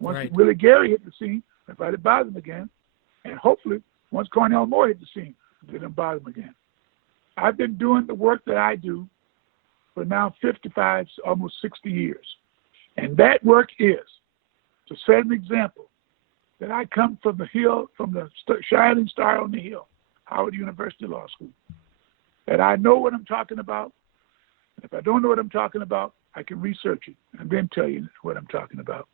Once Willie Gary hit the scene, nobody bothered him again. And hopefully, once Cornell Moore hit the scene, they didn't bother him again. I've been doing the work that I do for now 55, almost 60 years. And that work is to set an example that I come from the hill, from the shining star on the hill, Howard University Law School, that I know what I'm talking about. If I don't know what I'm talking about, I can research it and then tell you what I'm talking about.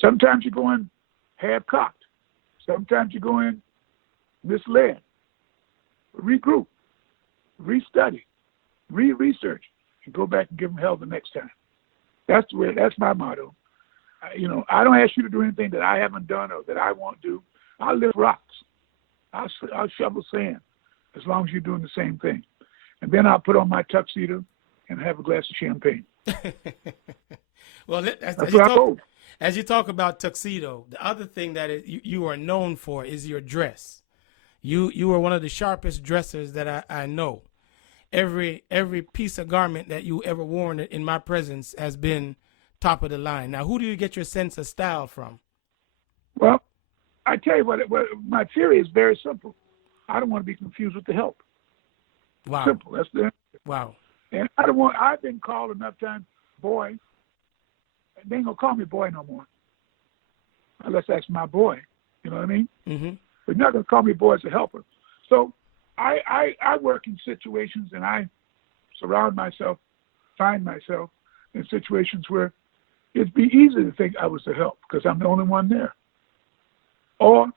Sometimes you go in half-cocked. Sometimes you go in misled. Regroup, restudy, re-research, and go back and give them hell the next time. That's my motto. I don't ask you to do anything that I haven't done or that I won't do. I'll lift rocks. I'll shovel sand as long as you're doing the same thing. And then I'll put on my tuxedo and have a glass of champagne. Well, as you talk about tuxedo, the other thing that you are known for is your dress. You are one of the sharpest dressers that I know. Every piece of garment that you ever worn in my presence has been top of the line. Now, who do you get your sense of style from? Well, I tell you what my theory is very simple. I don't want to be confused with the help. Wow. Simple. That's the answer. Wow. And I've been called enough times boy. They ain't gonna call me boy no more. Unless that's my boy. You know what I mean? Mm-hmm. But you're not gonna call me boy as a helper. So I work in situations and I find myself in situations where it'd be easy to think I was the help because I'm the only one there. Or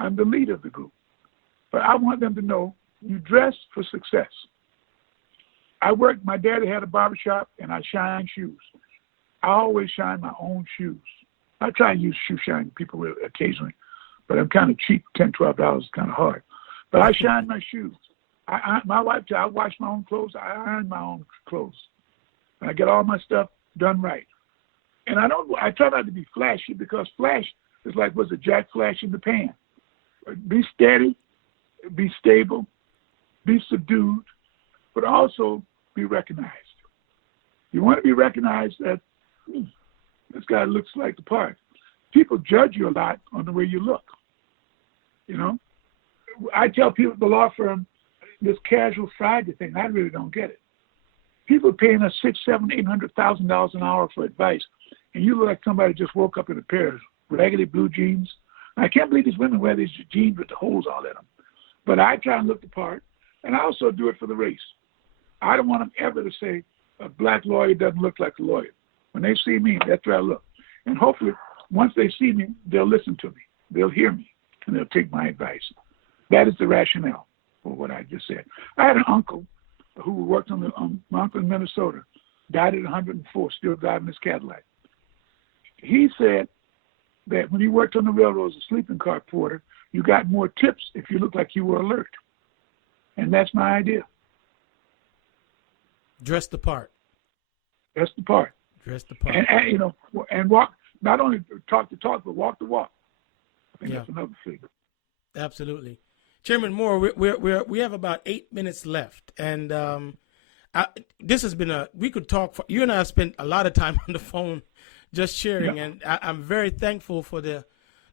I'm the leader of the group. But I want them to know you dress for success. My daddy had a barbershop and I shine shoes. I always shine my own shoes. I try and use shoe shine people with occasionally, but I'm kind of cheap. $10, $12 is kind of hard. But I shine my shoes. My wife said I wash my own clothes. I iron my own clothes. And I get all my stuff done right. And I try not to be flashy because flash is like, was a Jack Flash in the pan. Be steady, be stable, be subdued, but also be recognized. You want to be recognized that this guy looks like the part. People judge you a lot on the way you look. I tell people at the law firm, this casual Friday thing, I really don't get it. People are paying us $600,000, $700,000, $800,000 an hour for advice, and you look like somebody just woke up in a pair of raggedy blue jeans. I can't believe these women wear these jeans with the holes all in them. But I try and look the part, and I also do it for the race. I don't want them ever to say a black lawyer doesn't look like a lawyer. When they see me, that's where I look. And hopefully, once they see me, they'll listen to me. They'll hear me, and they'll take my advice. That is the rationale for what I just said. I had an uncle who worked my uncle in Minnesota, died at 104, still driving his Cadillac. He said that when he worked on the railroad as a sleeping car porter, you got more tips if you looked like you were alert. And that's my idea. Dress the part. Dress the part. Dress the part. And walk, not only talk the talk, but walk the walk. I think that's another thing. Absolutely. Chairman Moore, we have about 8 minutes left, and this has been we could talk you and I have spent a lot of time on the phone just sharing, and I'm very thankful for the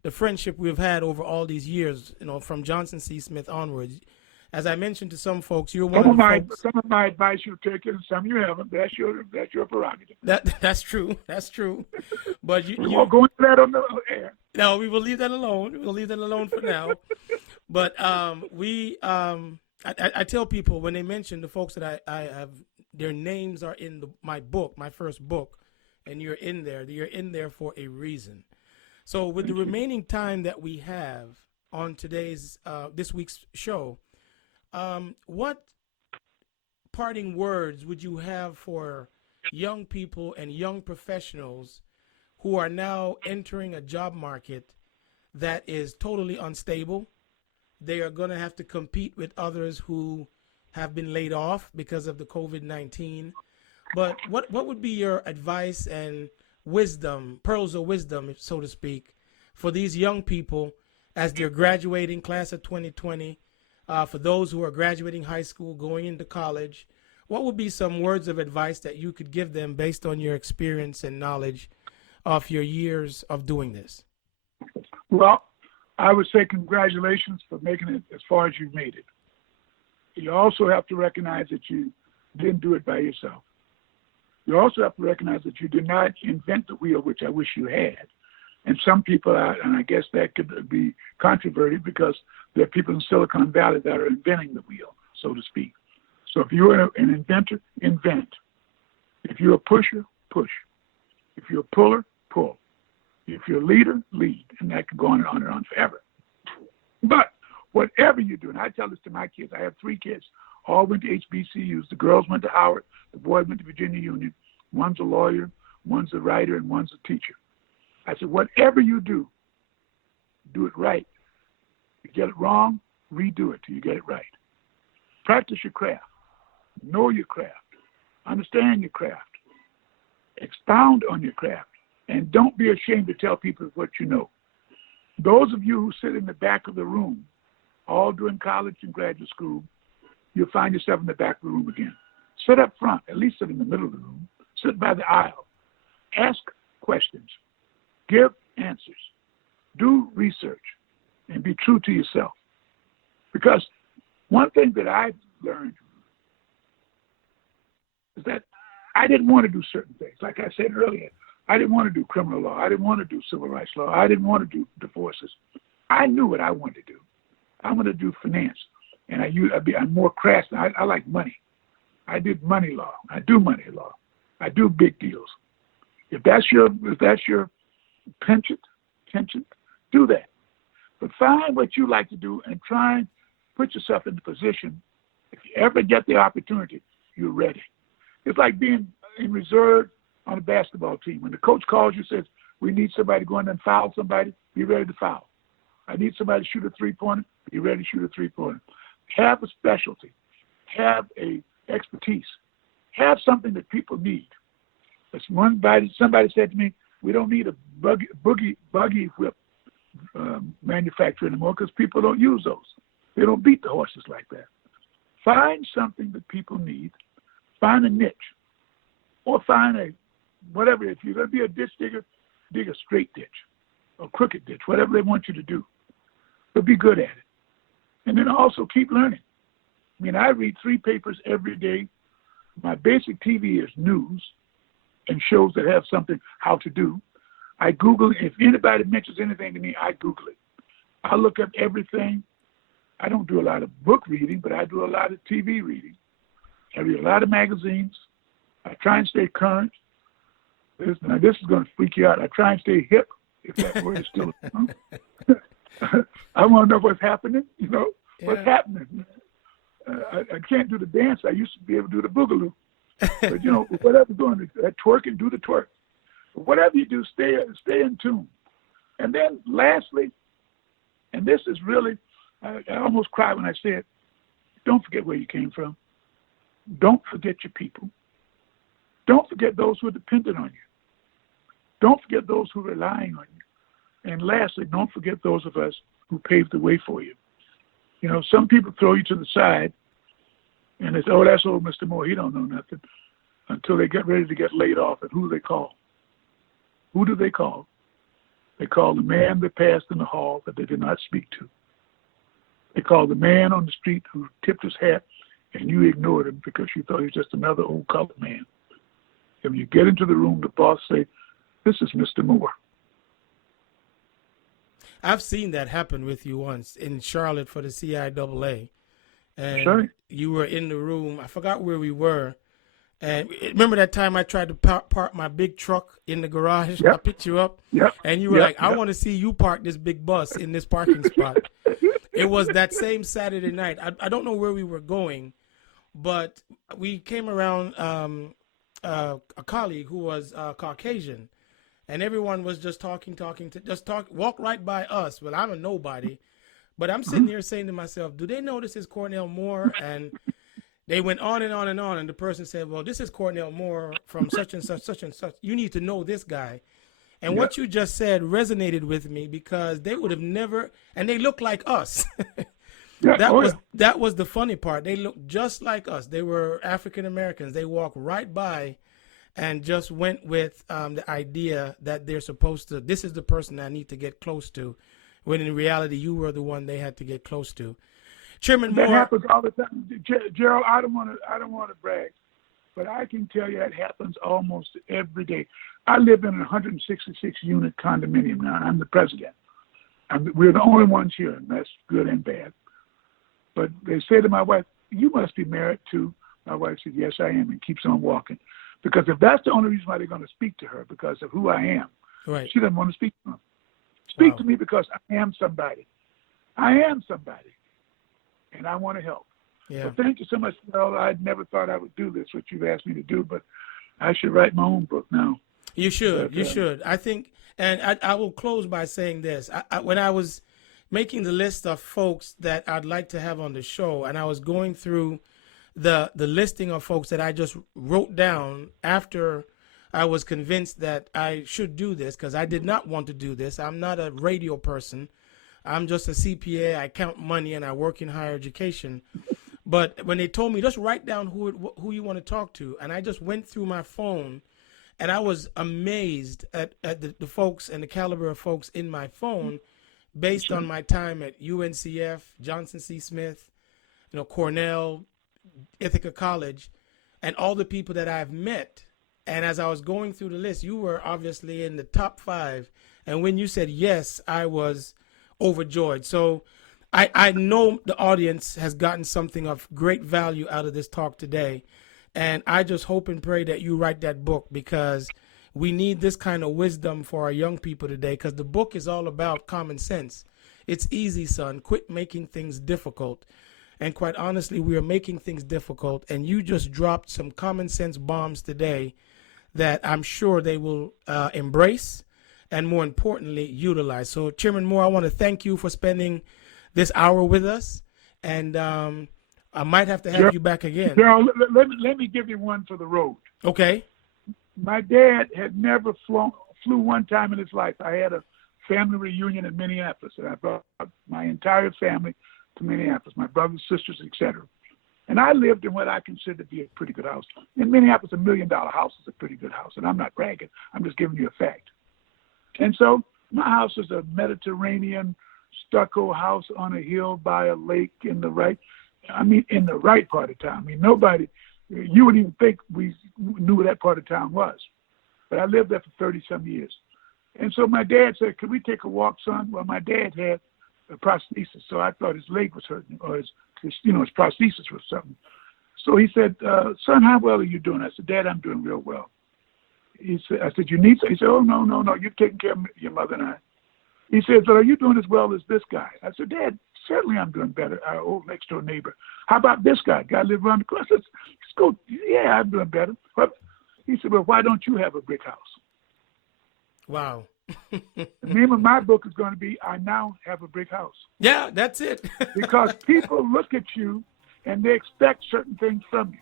friendship we've had over all these years, from Johnson C. Smith onwards. As I mentioned to some folks, you're one of the folks. Some of my advice you've taken, some you haven't. That's your prerogative. That's true. That's true. But you won't go into that on the air. No, we will leave that alone. We'll leave that alone for now. But I tell people when they mention the folks that I have, their names are in my book, my first book, and you're in there. You're in there for a reason. So with the remaining time that we have on this week's show, what parting words would you have for young people and young professionals who are now entering a job market that is totally unstable? They are going to have to compete with others who have been laid off because of the COVID-19. But what would be your advice and wisdom, pearls of wisdom, so to speak, for these young people as they're graduating, class of 2020, for those who are graduating high school, going into college? What would be some words of advice that you could give them based on your experience and knowledge of your years of doing this? Well, I would say congratulations for making it as far as you've made it. You also have to recognize that you didn't do it by yourself. You also have to recognize that you did not invent the wheel, which I wish you had. And some people are, and I guess that could be controverted because there are people in Silicon Valley that are inventing the wheel, so to speak. So if you're an inventor, invent. If you're a pusher, push. If you're a puller, pull. If you're a leader, lead. And that can go on and on forever. But whatever you do, and I tell this to my kids, I have 3 kids, all went to HBCUs. The girls went to Howard, the boy went to Virginia Union. One's a lawyer, one's a writer, and one's a teacher. I said, whatever you do it right. You get it wrong, redo it till you get it right. Practice your craft. Know your craft. Understand your craft. Expound on your craft. And don't be ashamed to tell people what you know. Those of you who sit in the back of the room, all during college and graduate school, you'll find yourself in the back of the room again. Sit up front, at least sit in the middle of the room. Sit by the aisle. Ask questions. Give answers. Do research. And be true to yourself. Because one thing that I've learned is that I didn't want to do certain things. Like I said earlier, I didn't want to do criminal law. I didn't want to do civil rights law. I didn't want to do divorces. I knew what I wanted to do. I wanted to do finance. And I'm more crass. I like money. I did money law. I do money law. I do big deals. If that's your penchant, do that. But find what you like to do and try and put yourself in the position. If you ever get the opportunity, you're ready. It's like being in reserve on a basketball team. When the coach calls you, says, we need somebody to go in and foul somebody, be ready to foul. I need somebody to shoot a three-pointer, be ready to shoot a three-pointer. Have a specialty. Have a expertise. Have something that people need. Somebody said to me, we don't need a buggy whip manufacturer anymore because people don't use those. They don't beat the horses like that. Find something that people need. Find a niche. Or find whatever. If you're going to be a ditch digger, dig a straight ditch or crooked ditch, whatever they want you to do. But be good at it. And then also keep learning. I mean, I read 3 papers every day. My basic TV is news and shows that have something how to do. I Google, if anybody mentions anything to me, I Google it. I look up everything. I don't do a lot of book reading, but I do a lot of TV reading. I read a lot of magazines. I try and stay current. This is going to freak you out. I try and stay hip, if that word is still I want to know what's happening, what's happening. I can't do the dance. I used to be able to do the boogaloo. But, whatever's going on, twerk and do the twerk. But whatever you do, stay in tune. And then lastly, and this is really, I almost cried when I said, don't forget where you came from. Don't forget your people. Don't forget those who are dependent on you. Don't forget those who are relying on you. And lastly, don't forget those of us who paved the way for you. Some people throw you to the side and they say, oh, that's old Mr. Moore. He don't know nothing, until they get ready to get laid off. And who do they call? Who do they call? They call the man that passed in the hall that they did not speak to. They call the man on the street who tipped his hat and you ignored him because you thought he was just another old colored man. And when you get into the room, the boss say, this is Mr. Moore. I've seen that happen with you once in Charlotte for the CIAA. And Sorry? You were in the room. I forgot where we were. And remember that time I tried to park my big truck in the garage? Yep. I picked you up. Yep. And you were like, I want to see you park this big bus in this parking spot. It was that same Saturday night. I don't know where we were going, but we came around a colleague who was Caucasian. And everyone was just walk right by us. Well, I'm a nobody. But I'm sitting here saying to myself, do they know this is Cornell Moore? And they went on and on and on. And the person said, well, this is Cornell Moore from such and such, such and such. You need to know this guy. And what you just said resonated with me because they would have never, and they look like us. That was the funny part. They looked just like us. They were African Americans. They walked right by and just went with the idea that they're supposed to, this is the person I need to get close to, when in reality you were the one they had to get close to. Chairman Moore. That happens all the time. Gerald, I don't want to brag, but I can tell you that happens almost every day. I live in a 166-unit condominium now, and I'm the president. We're the only ones here, and that's good and bad. But they say to my wife, you must be married too. My wife said, yes, I am, and keeps on walking. Because if that's the only reason why they're going to speak to her, because of who I am, right, she doesn't want to speak to them. Speak to me because I am somebody. I am somebody, and I want to help. Yeah. So thank you so much. Well, I never thought I would do this, what you've asked me to do, but I should write my own book now. You should. You should. I think, and I will close by saying this. When I was making the list of folks that I'd like to have on the show, and I was going through the listing of folks that I just wrote down after I was convinced that I should do this, because I did not want to do this. I'm not a radio person. I'm just a CPA. I count money and I work in higher education. But when they told me, just write down who you want to talk to, and I just went through my phone, and I was amazed at the folks and the caliber of folks in my phone based on my time at UNCF, Johnson C. Smith, Cornell, Ithaca College, and all the people that I've met. And as I was going through the list, you were obviously in the top 5. And when you said yes, I was overjoyed. So I know the audience has gotten something of great value out of this talk today. And I just hope and pray that you write that book, because we need this kind of wisdom for our young people today, because the book is all about common sense. It's easy, son. Quit making things difficult. And quite honestly, we are making things difficult. And you just dropped some common sense bombs today that I'm sure they will embrace and, more importantly, utilize. So, Chairman Moore, I want to thank you for spending this hour with us. And I might have to have you back again. Gerald, let me give you one for the road. Okay. My dad had never flew one time in his life. I had a family reunion in Minneapolis, and I brought my entire family to Minneapolis, my brothers, sisters, etc. And I lived in what I consider to be a pretty good house. In Minneapolis, $1 million house is a pretty good house, and I'm not bragging. I'm just giving you a fact. And so my house is a Mediterranean stucco house on a hill by a lake in the right part of town. I mean, nobody, you wouldn't even think we knew where that part of town was. But I lived there for 30-some years. And so my dad said, could we take a walk, son? Well, my dad had a prosthesis, so I thought his leg was hurting, or his prosthesis was something. So he said, son, how well are you doing? I said, Dad, I'm doing real well. I said, you need something? He said, oh, no, you're taking care of your mother and I. He said, but are you doing as well as this guy? I said, Dad, certainly I'm doing better, our old next-door neighbor. How about this guy? Guy live around the corner. I said, let's go. Yeah, I'm doing better. He said, well, why don't you have a brick house? Wow. The name of my book is going to be, I Now Have a Brick House. Yeah, that's it. Because people look at you and they expect certain things from you.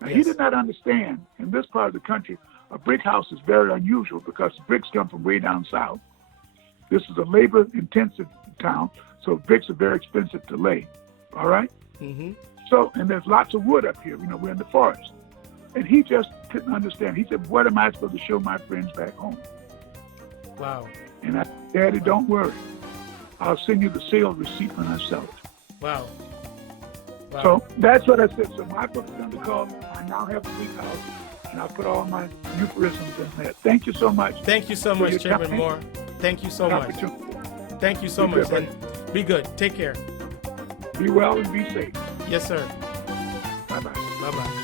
Now, yes. He did not understand, in this part of the country, a brick house is very unusual because bricks come from way down south. This is a labor-intensive town, so bricks are very expensive to lay, all right? Mm-hmm. So, and there's lots of wood up here. We're in the forest. And he just couldn't understand. He said, what am I supposed to show my friends back home? Wow. And I said, Daddy, don't worry. I'll send you the sales receipt when I sell it. Wow. Wow. So that's what I said. So my book is going to be called I Now Have a Brick House, and I'll put all my euphemisms in there. Thank you so much. Thank you so much, Chairman Moore. Thank you so much. Thank you so much. And be good. Take care. Be well and be safe. Yes, sir. Bye-bye. Bye-bye.